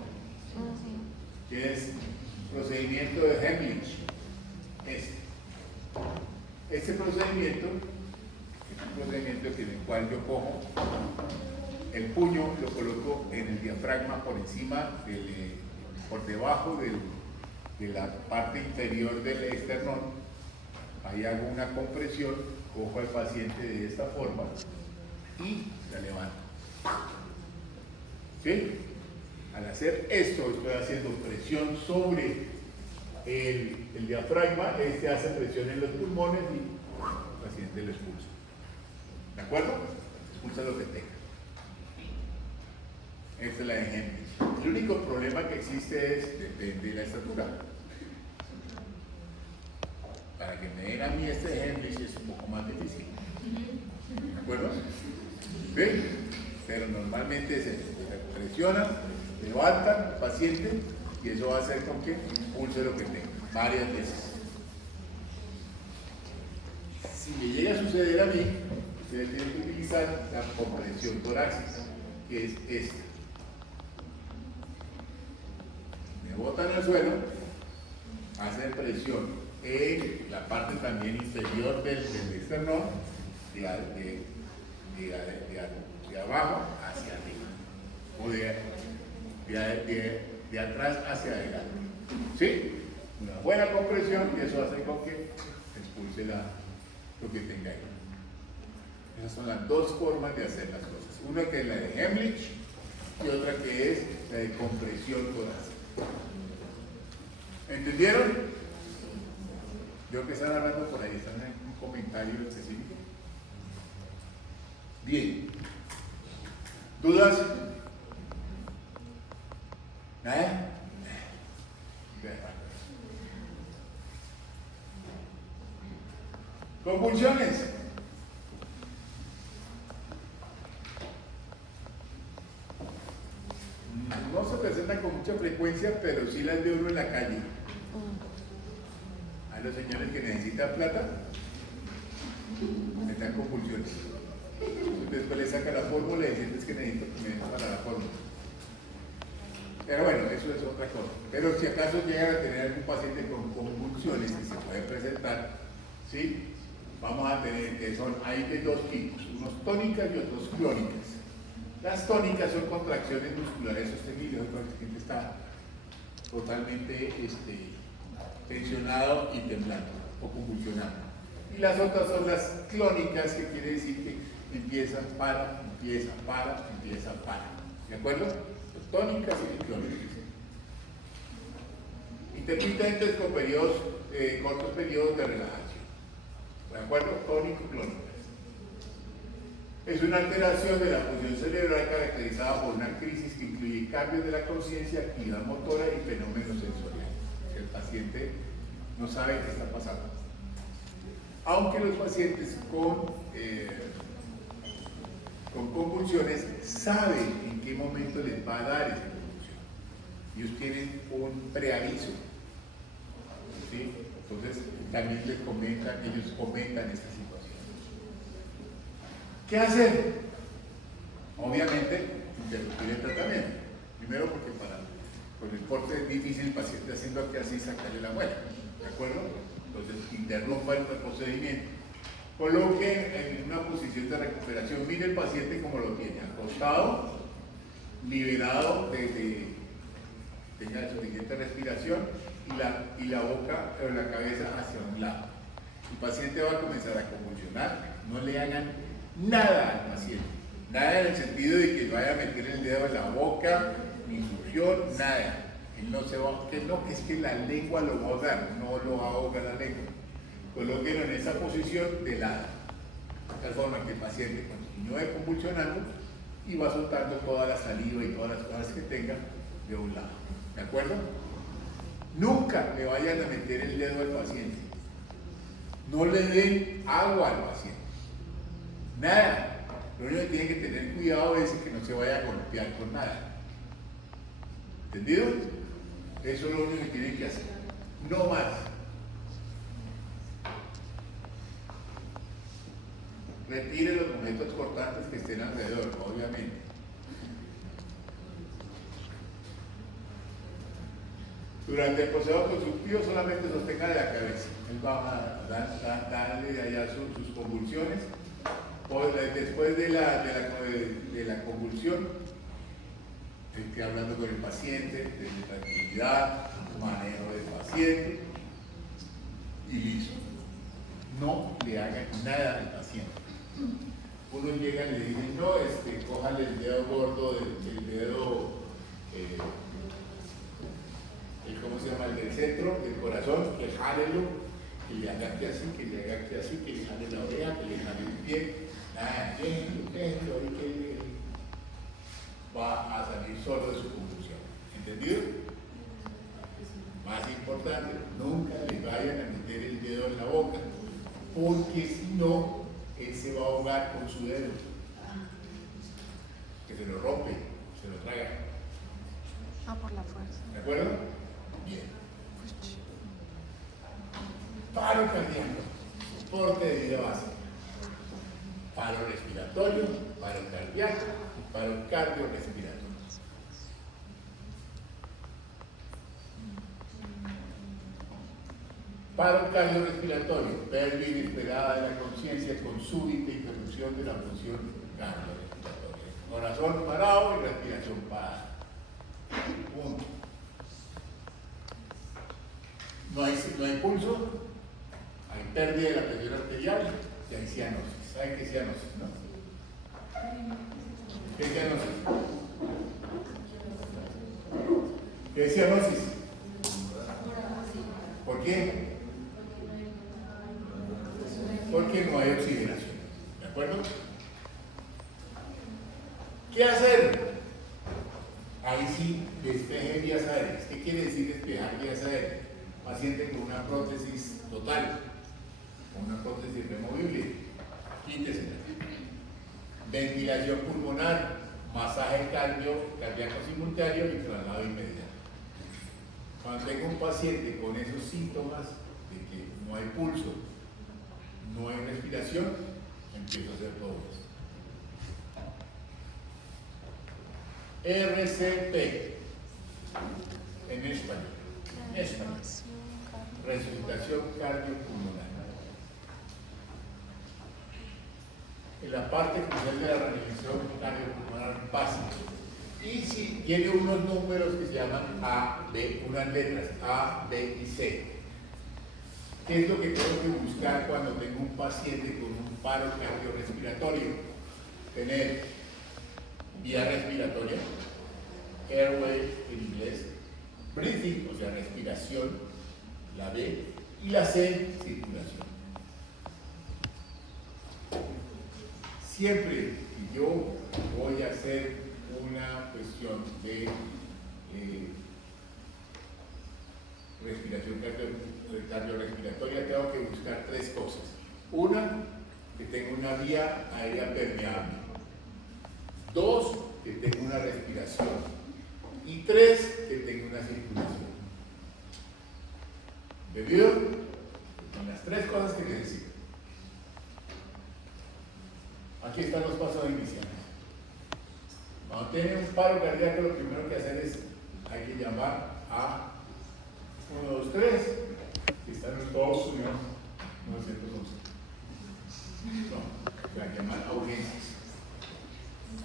Que es procedimiento de Heimlich. Este procedimiento es un procedimiento en el cual yo cojo el puño, lo coloco en el diafragma por encima por debajo de la parte inferior del esternón. Ahí hago una compresión, cojo al paciente de esta forma y la levanto. ¿Sí? Al hacer esto, estoy haciendo presión sobre el diafragma, este hace presión en los pulmones y el paciente lo expulsa. ¿De acuerdo? Expulsa lo que tenga. Esta es la de Hemlich. El único problema que existe es, depende de la estatura. Para que me den a mí este de Hemlich es un poco más difícil. ¿De acuerdo? ¿Ven? Pero normalmente se presiona, levanta el paciente y eso va a hacer con que impulse lo que tenga varias veces. Si me llega a suceder a mí, ustedes tienen que utilizar la compresión torácica, que es esta. Me botan al suelo, hacen presión en la parte también inferior del esternón, de abajo hacia arriba, o de atrás hacia adelante. ¿Sí? Una buena compresión y eso hace con que expulse lo que tenga ahí. Esas son las dos formas de hacer las cosas. Una que es la de Hemlich y otra que es la de compresión torácica. ¿Entendieron? Yo que están hablando por ahí, ¿están en un comentario específico? Bien. ¿Dudas? ¿Nada? ¿Convulsiones? No se presentan con mucha frecuencia, pero sí las ve uno en la calle. A los señores que necesitan plata, les dan convulsiones. Después le saca la fórmula y dicen que necesito que me den para la fórmula. Pero bueno, eso es otra cosa. Pero si acaso llegan a tener algún paciente con convulsiones que se puede presentar, ¿sí? Vamos a tener que hay de dos tipos, unos tónicas y otros clónicas. Las tónicas son contracciones musculares sostenidas, cuando el paciente está totalmente tensionado y temblando o convulsionando. Y las otras son las clónicas, que quiere decir que empieza, para. ¿De acuerdo? Las tónicas y clónicas. Intermitentes con cortos periodos de relajación. ¿De acuerdo? Tónico-clónicas. Es una alteración de la función cerebral caracterizada por una crisis que incluye cambios de la conciencia, actividad motora y fenómenos sensoriales. El paciente no sabe qué está pasando. Aunque los pacientes con convulsiones saben en qué momento les va a dar esa convulsión. Ellos tienen un preaviso. ¿Sí? Entonces, también ellos comentan esta situación. ¿Qué hacer? Obviamente, interrumpir el tratamiento. Primero porque con el corte es difícil el paciente haciendo aquí así sacarle la muela. ¿De acuerdo? Entonces, interrumpa el procedimiento. Coloque en una posición de recuperación. Mire el paciente como lo tiene, acostado, liberado tenga suficiente respiración y la boca o la cabeza hacia un lado. El paciente va a comenzar a convulsionar. No le hagan nada al paciente. Nada en el sentido de que vaya a meter el dedo en la boca, ni succión, nada. Él no se va, que es que la lengua lo va a ahogar, no lo ahoga la lengua. Colóquenlo en esa posición de lado, de tal forma que el paciente continúe convulsionando y va soltando toda la saliva y todas las cosas que tenga de un lado. ¿De acuerdo? Nunca le vayan a meter el dedo al paciente. No le den agua al paciente. Nada. Lo único que tienen que tener cuidado es que no se vaya a golpear con nada. ¿Entendido? Eso es lo único que tienen que hacer. No más. Retire los objetos cortantes que estén alrededor, obviamente. Durante el proceso consultivo solamente sostenga de la cabeza. Él va a darle de allá sus convulsiones. Después de la convulsión, esté hablando con el paciente, de tranquilidad, manejo del paciente y listo. No le hagan nada al paciente. Uno llega y le dicen, no, cójale el dedo gordo, el dedo párelo, que le haga aquí así, que le haga aquí así, que le jale la oreja, que le jale el pie, déjenlo, ahí que va a salir solo de su confusión. ¿Entendido? Más importante, nunca le vayan a meter el dedo en la boca, porque si no, él se va a ahogar con su dedo, que se lo rompe, se lo traga. Ah, por la fuerza. ¿De acuerdo? Bien. Paro cardíaco, soporte de vida básica. Paro respiratorio, paro cardíaco, paro cardiorrespiratorio. Paro cardiorrespiratorio, pérdida inesperada de la conciencia con súbita interrupción de la función cardiorrespiratoria. Corazón parado y respiración parada. Punto. No hay pulso, hay pérdida de la presión arterial y hay cianosis. ¿Saben qué es cianosis, no? ¿Qué es cianosis? ¿Qué es cianosis? ¿Por qué? Porque no hay oxigenación. ¿De acuerdo? ¿Qué hacer? Ahí sí, despeje vías aéreas. ¿Qué quiere decir despejar vías aéreas? Paciente con una prótesis total, con una prótesis removible, quítesela. Ventilación pulmonar, masaje cardíaco simultáneo y traslado inmediato. Cuando tengo un paciente con esos síntomas de que no hay pulso, no hay respiración, empiezo a hacer todo eso. RCP en español. Resucitación cardiopulmonar. En la parte crucial de la reanimación cardiopulmonar básica. Y si tiene unos números que se llaman A, B, unas letras A, B y C. ¿Qué es lo que tengo que buscar cuando tengo un paciente con un paro cardiorrespiratorio? Tener vía respiratoria, airway en inglés, breathing, o sea, respiración, la B, y la C, circulación. Siempre que yo voy a hacer una cuestión de respiración cardiorrespiratoria, tengo que buscar tres cosas. Una, que tenga una vía aérea permeable. Dos, que tenga una respiración. Y tres, que tenga una circulación. ¿Entendido? Son las tres cosas que necesito. Aquí están los pasos iniciales. Cuando tiene un paro cardíaco, lo primero que hacer es, hay que llamar a 123, que están en Estados Unidos, 911. No, hay que llamar a urgencias.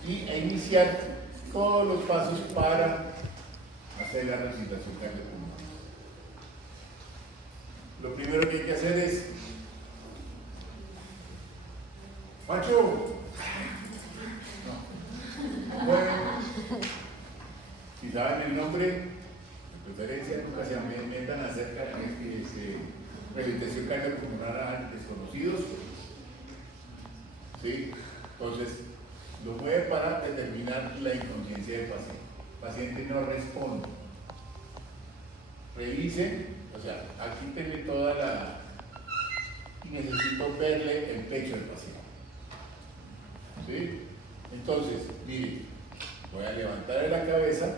Y a iniciar todos los pasos para hacer la resucitación cardiopulmonar. Lo primero que hay que hacer es, Macho, no. Bueno, si saben el nombre, de preferencia nunca se metan a hacer rehabilitación cardiopulmonar a desconocidos. ¿Sí? Entonces, lo mueve para determinar la inconsciencia del paciente. El paciente no responde. Revisen, o sea, aquí tiene toda la... y necesito verle el pecho del paciente. ¿Sí? Entonces, miren, voy a levantar de la cabeza,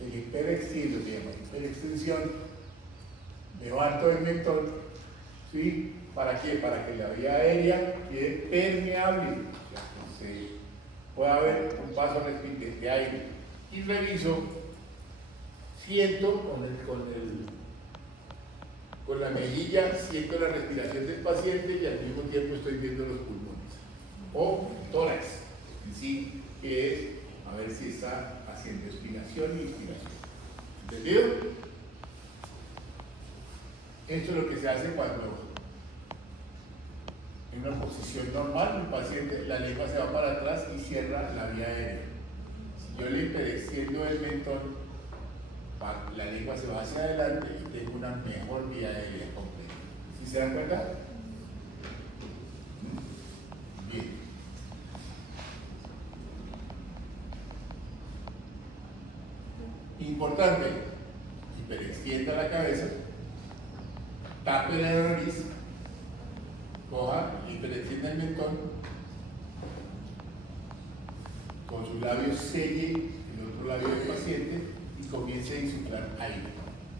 el hiperextiendo, se llama hiperextensión, levanto el mentón, ¿sí? ¿Para qué? Para que la vía aérea quede permeable, o sea, que pueda haber un paso de aire. Y reviso, siento con la mejilla, siento la respiración del paciente y al mismo tiempo estoy viendo los pulmones. O tórax, en sí, que es a ver si está haciendo expiración y inspiración. ¿Entendido? Esto es lo que se hace cuando en una posición normal el paciente, la lengua se va para atrás y cierra la vía aérea. Si yo le hiperextiendo el mentón la lengua se va hacia adelante y tengo una mejor vía aérea completa. ¿Sí se dan cuenta? Bien. Importante, hiperextienda la cabeza, tape la nariz, coja, hiperextienda el mentón, con sus labios selle el otro labio del paciente y comience a insuflar aire,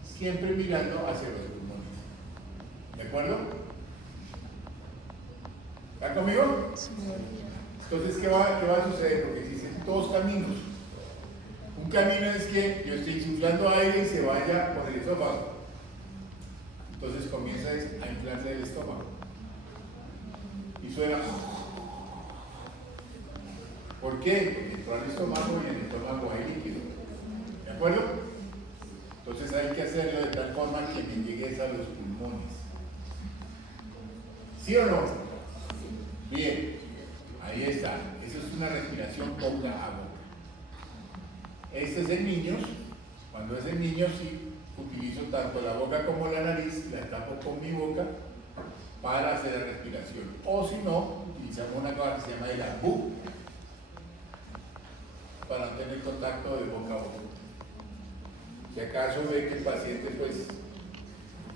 siempre mirando hacia los pulmones. ¿De acuerdo? ¿Está conmigo? Entonces, ¿qué va a suceder? Porque existen dos caminos. Un camino es que yo estoy insuflando aire y se vaya por el estómago. Entonces comienza a inflarse el estómago. Y suena. ¿Por qué? Porque entró al estómago y en el estómago hay líquido. ¿De acuerdo? Entonces hay que hacerlo de tal forma que me llegues a los pulmones. ¿Sí o no? Bien. Ahí está. Eso es una respiración boca a boca. Este es en niños. Cuando es en niños sí utilizo tanto la boca como la nariz, la tapo con mi boca para hacer la respiración. O si no, utilizamos una cosa que se llama el ambú para tener contacto de boca a boca. Si acaso ve que el paciente pues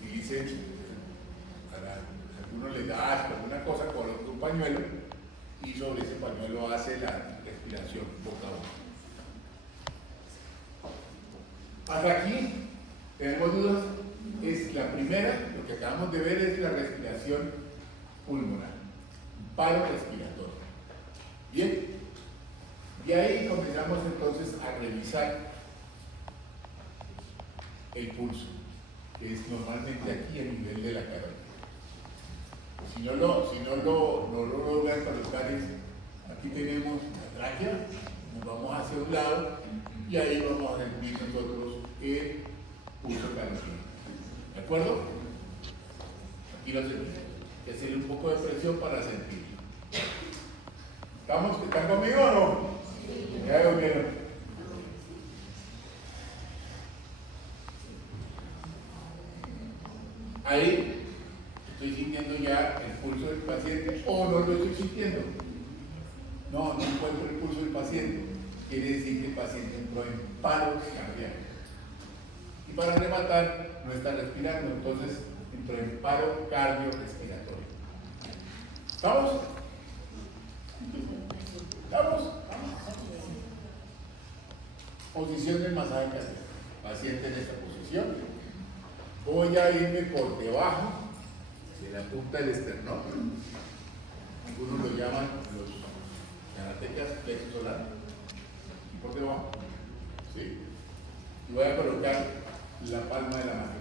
utilice, para algunos les da asco, alguna cosa, coloca un pañuelo y sobre ese pañuelo hace la respiración boca a boca. Hasta aquí, ¿tenemos dudas? Es la primera, lo que acabamos de ver es la respiración pulmonar, paro respiratorio. Bien, y ahí comenzamos entonces a revisar el pulso, que es normalmente aquí a nivel de la carótida. Si no lo logran colocar, aquí tenemos la tráquea, nos vamos hacia un lado y ahí vamos a sentir nosotros el pulso carótido. ¿De acuerdo? Aquí lo sentimos. Hay que hacerle un poco de presión para sentirlo. ¿Están conmigo o no? Sí. Ya lo vieron. Ahí estoy sintiendo ya el pulso del paciente o no lo estoy sintiendo. No encuentro el pulso del paciente. Quiere decir que el paciente entró en paro cardíaco. Y para rematar, no está respirando, entonces entró en paro cardiorrespiratorio. ¿Estamos? ¿Estamos? Posición del masaje cardíaco. Paciente en esta posición. Voy a irme por debajo de la punta del esternón. Algunos lo llaman los karatecas plexo solar. Y por debajo. ¿Sí? Y voy a colocar la palma de la mano.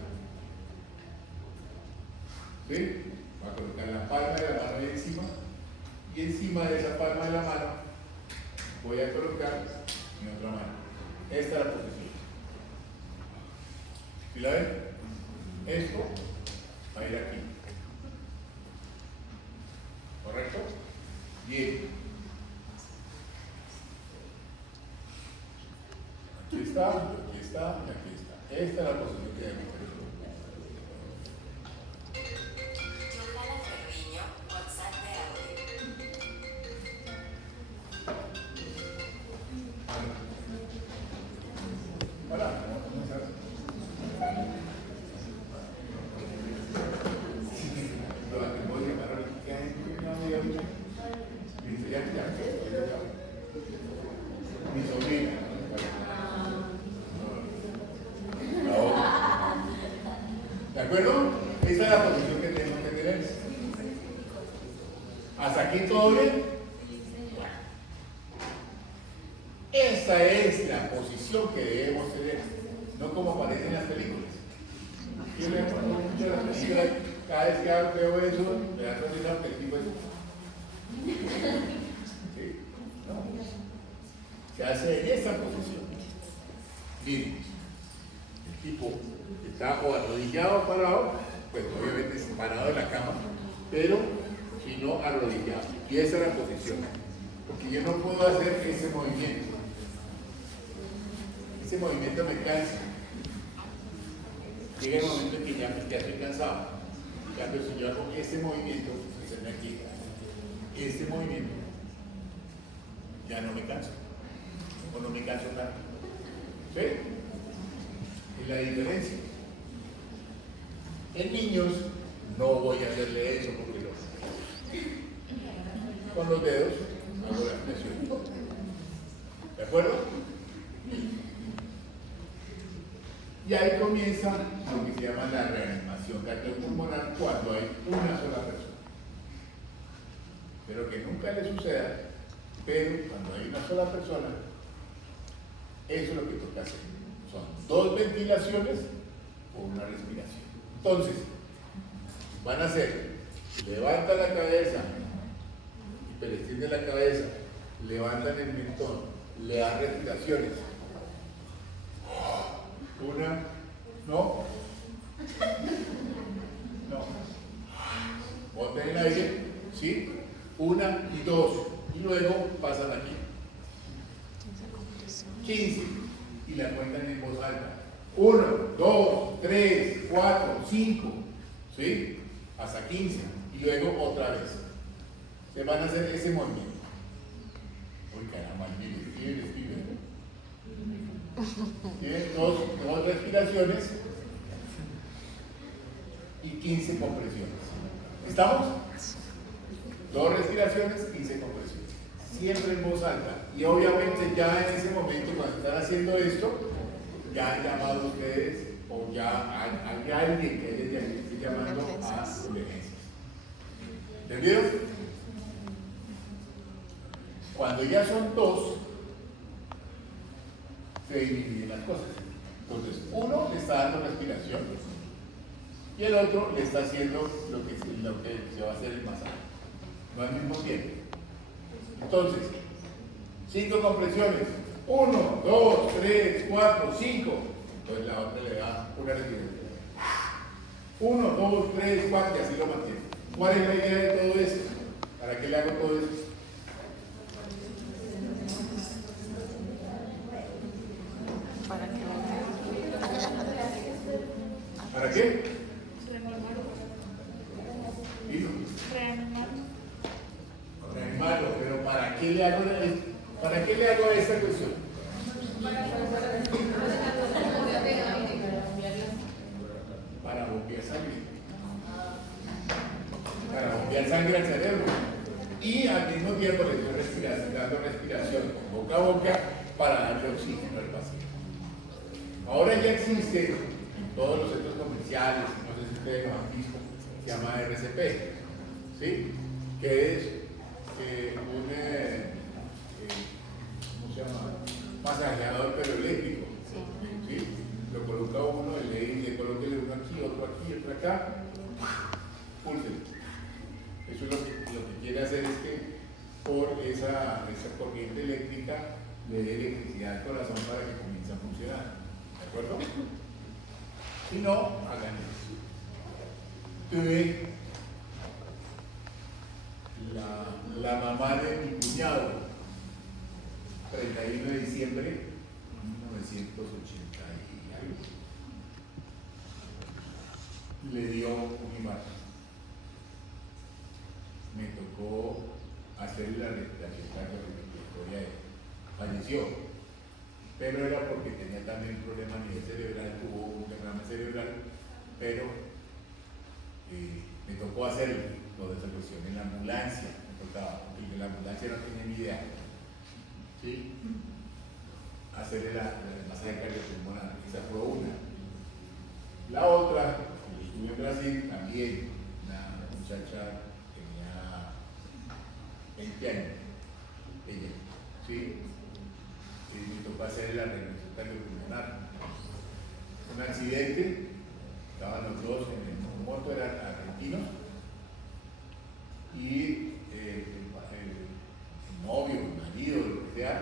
¿Sí? Voy a colocar la palma de la mano encima. Y encima de esa palma de la mano voy a colocar mi otra mano. Esta es la posición. ¿Sí la ven? Esto va a ir aquí. ¿Correcto? Bien. Aquí está, aquí está y aquí está. Esta es la posición que hay que hacer. Mi sobrina. ¿De acuerdo? Esa es la posición que tenemos que tener. ¿Hasta aquí todo bien? Esa es la posición que debemos tener, no como aparece en las películas. Yo le pongo mucho a las películas, cada vez que veo eso, me da sonrisa porque el tipo es. ¿Sí? ¿No? Se hace en esa posición. Miren, el tipo está o arrodillado o parado, pues obviamente parado de la cama, pero si no arrodillado. Y esa es la posición. Porque yo no puedo hacer ese movimiento. Ese movimiento me cansa. llega el momento en que ya estoy cansado. En cambio, si yo hago este movimiento, fíjense aquí, este movimiento, ya no me canso, o no me canso tanto. ¿Sí? Es la diferencia. En niños no voy a hacerle eso porque con los dedos hago la flexión. ¿De acuerdo? Y ahí comienza lo que se llama la reanimación cardiopulmonar cuando hay una sola persona. Pero que nunca le suceda, pero cuando hay una sola persona, eso es lo que toca hacer. Son 2 ventilaciones o una respiración. Entonces, van a hacer, levanta la cabeza, hiperextiende la cabeza, levantan el mentón, le dan respiraciones. Una, no, boten el aire, ¿sí? 1 y 2, y luego pasan aquí. 15, y la cuentan en voz alta. 1, 2, 3, 4, 5, ¿sí? Hasta 15, y luego otra vez. Se van a hacer ese movimiento. Uy, caramba, escribe. Tienen 2 respiraciones y 15 compresiones. ¿Estamos? 2 respiraciones, 15 compresiones. Siempre en voz alta. Y obviamente ya en ese momento, cuando están haciendo esto, ya han llamado a ustedes o ya hay alguien que esté llamando a emergencias. ¿Entendieron? Cuando ya son 2, se dividen las cosas. Entonces, uno le está dando respiración y el otro le está haciendo lo que se va a hacer el masaje. No al mismo tiempo. Entonces, 5 compresiones. 1, 2, 3, 4, 5. Entonces la otra le da una respiración. 1, 2, 3, 4 y así lo mantiene. ¿Cuál es la idea de todo esto? ¿Para qué le hago todo esto? ¿Para qué? Reanimarlo, pero ¿para qué le hago esta cuestión? Para bombear sangre. Para bombear sangre al cerebro. Y al mismo tiempo le estoy dando respiración boca a boca para darle oxígeno al paciente. Ahora ya existe en todos los centros comerciales, no sé si ustedes lo han visto, se llama RCP, ¿sí? Que es ¿cómo se llama? Masajeador pero eléctrico, ¿sí? Lo coloca uno y le coloca uno aquí, otro acá, pulse. Eso es lo que quiere hacer es que por esa corriente eléctrica le dé electricidad al corazón para que comience a funcionar. ¿De acuerdo? Si no, hagan eso. Tuve la mamá de mi cuñado, 31 de diciembre de 1980 y algo, le dio un infarto. Me tocó hacer la respiración cardiorrespiratoria, falleció. Pero era porque tenía también un problema a nivel cerebral, tuvo un derrame cerebral, pero me tocó hacer toda esa cuestión en la ambulancia, porque en la ambulancia no tenía ni idea, ¿sí? Hacer el masaje cardiopulmonar, esa fue una. La otra, estuve en Brasil, también, una muchacha tenía 20 años, ella, ¿sí? Y me tocó hacer la reanimación cardiopulmonar. Un accidente, estaban los dos en el moto, eran argentinos, y el novio, el marido, lo que sea,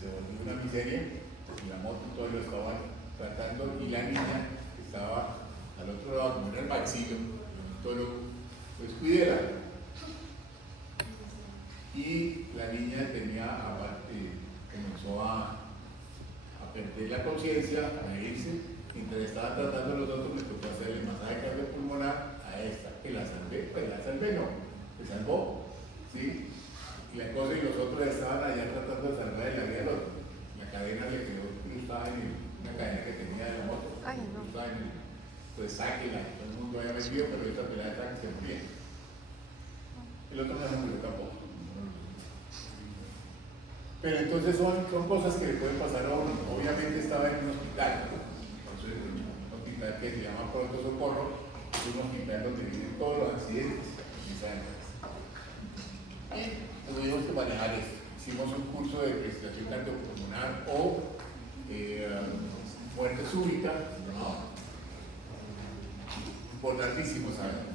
se volvió una miseria, y la moto todo lo estaban tratando, y la niña estaba al otro lado, como era el maxilo, todo pues cuidera. Y la niña tenía, aparte, comenzó a perder la conciencia, a irse, Mientras estaba tratando los otros, me tocó hacerle masaje cardiopulmonar a esta, que la salvé, pues la salvé no, se salvó, ¿sí? Y la cosa, y los otros estaban allá tratando de salvar de la vida al otro. La cadena le quedó cruzada en una cadena que tenía de la moto. Ay, no. Cruzada en el, pues sáquela, todo el mundo había metido, pero esta pelada está que se moría. El otro no se murió tampoco. Pero entonces son cosas que le pueden pasar a uno. Obviamente estaba en un hospital, ¿no? Entonces, un hospital que se llama Pronto Socorro, es un hospital donde vienen todos los accidentes en esa época. Tuvimos que manejar esto. Hicimos un curso de respiración cardiopulmonar o muerte súbita, ¿no? Importantísimo, ¿saben?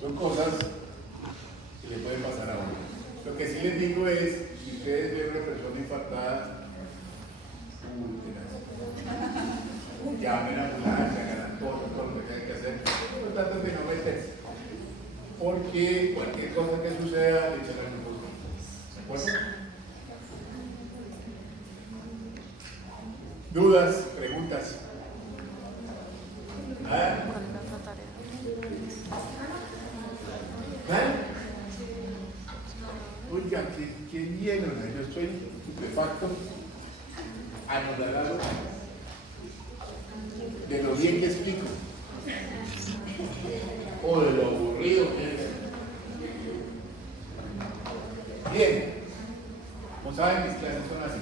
Son cosas que le pueden pasar a uno. Lo que sí les digo es, si ustedes ven una persona infartada, llamen a ambulancia, hagan todo lo que hay que hacer, no traten de no meterse, porque cualquier cosa que suceda le echan la culpa. ¿De acuerdo? ¿Dudas? ¿Preguntas? ¿Nada? ¿Nada? Oiga, qué lleno, yo estoy estupefacto, anonadado de lo bien que explico, o de lo aburrido que es. Bien, como saben, mis clases son así.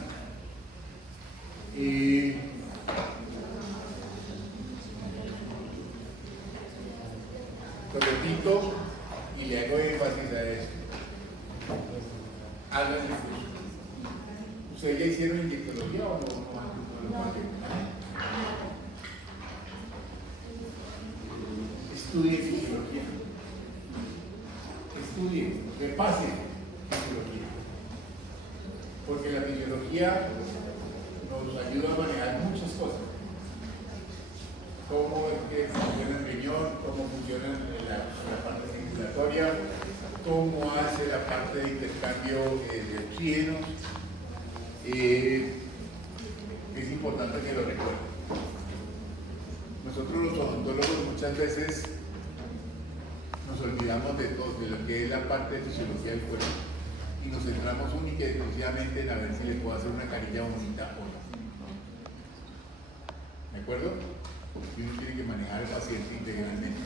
Lo repito y le hago énfasis a eso. Háganle curso. ¿Ustedes ya hicieron inyectología o no? Estudien fisiología. Estudien, repasen fisiología. Porque la fisiología nos ayuda a manejar muchas cosas. Cómo es que funciona el riñón, cómo funciona la parte circulatoria, cómo hace la parte de intercambio de oxígeno. Es importante que lo recuerden. Nosotros los odontólogos muchas veces nos olvidamos de todo, de lo que es la parte de fisiología del cuerpo y nos centramos única y exclusivamente en a ver si le puedo hacer una carilla bonita o no. ¿De acuerdo? Y uno tiene que manejar al paciente integralmente.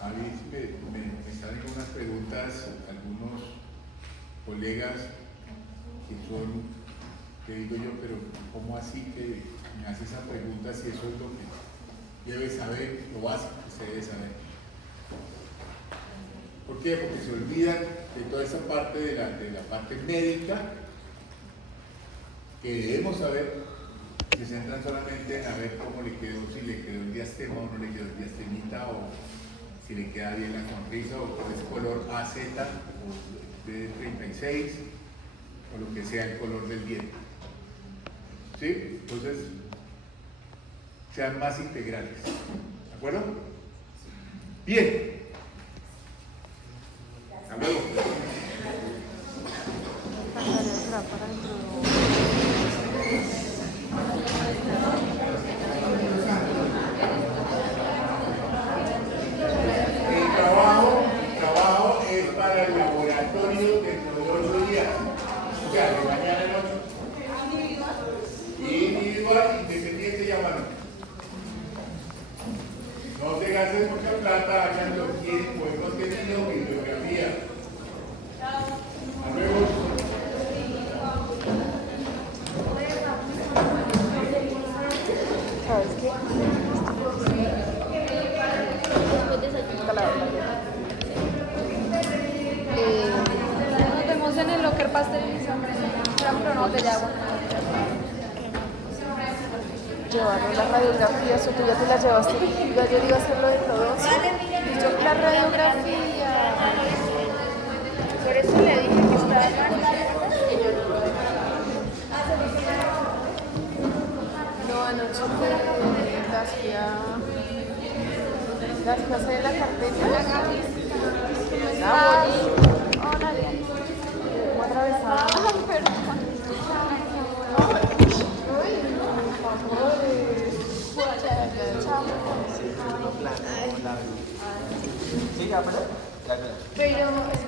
A mí me salen unas preguntas, algunos colegas que digo yo, pero ¿cómo así que me hace esa pregunta si eso es lo que debe saber, lo básico que se debe saber? ¿Por qué? Porque se olvidan de toda esa parte de la parte médica que debemos saber, se centran solamente en a ver cómo le quedó, si le quedó el diastema o no le quedó el diastemita, o si le queda bien la sonrisa, o cuál es el color AZ o B36, o lo que sea el color del diente. ¿Sí? Entonces, sean más integrales. ¿De acuerdo? Bien. Hasta luego. El trabajo es para el laboratorio dentro de 8 días. O sea, de mañana en 8. Individual, independiente y a mano. No se gasten mucha plata, hagan lo que quieren, buen contenido, bibliografía. Hasta luego. ¿Sabes qué? Nos vemos en el locker pastelizado. Compramos una botella de agua. Llevaron las radiografías, o tú ya te las llevaste. Ya yo iba a hacer lo de todo eso. Y yo, la radiografía. Por eso le dije que estaba mal. Y yo no, anoche las fui a hacer la carpeta. Ah, atravesada. Sí, ya, pero. Pero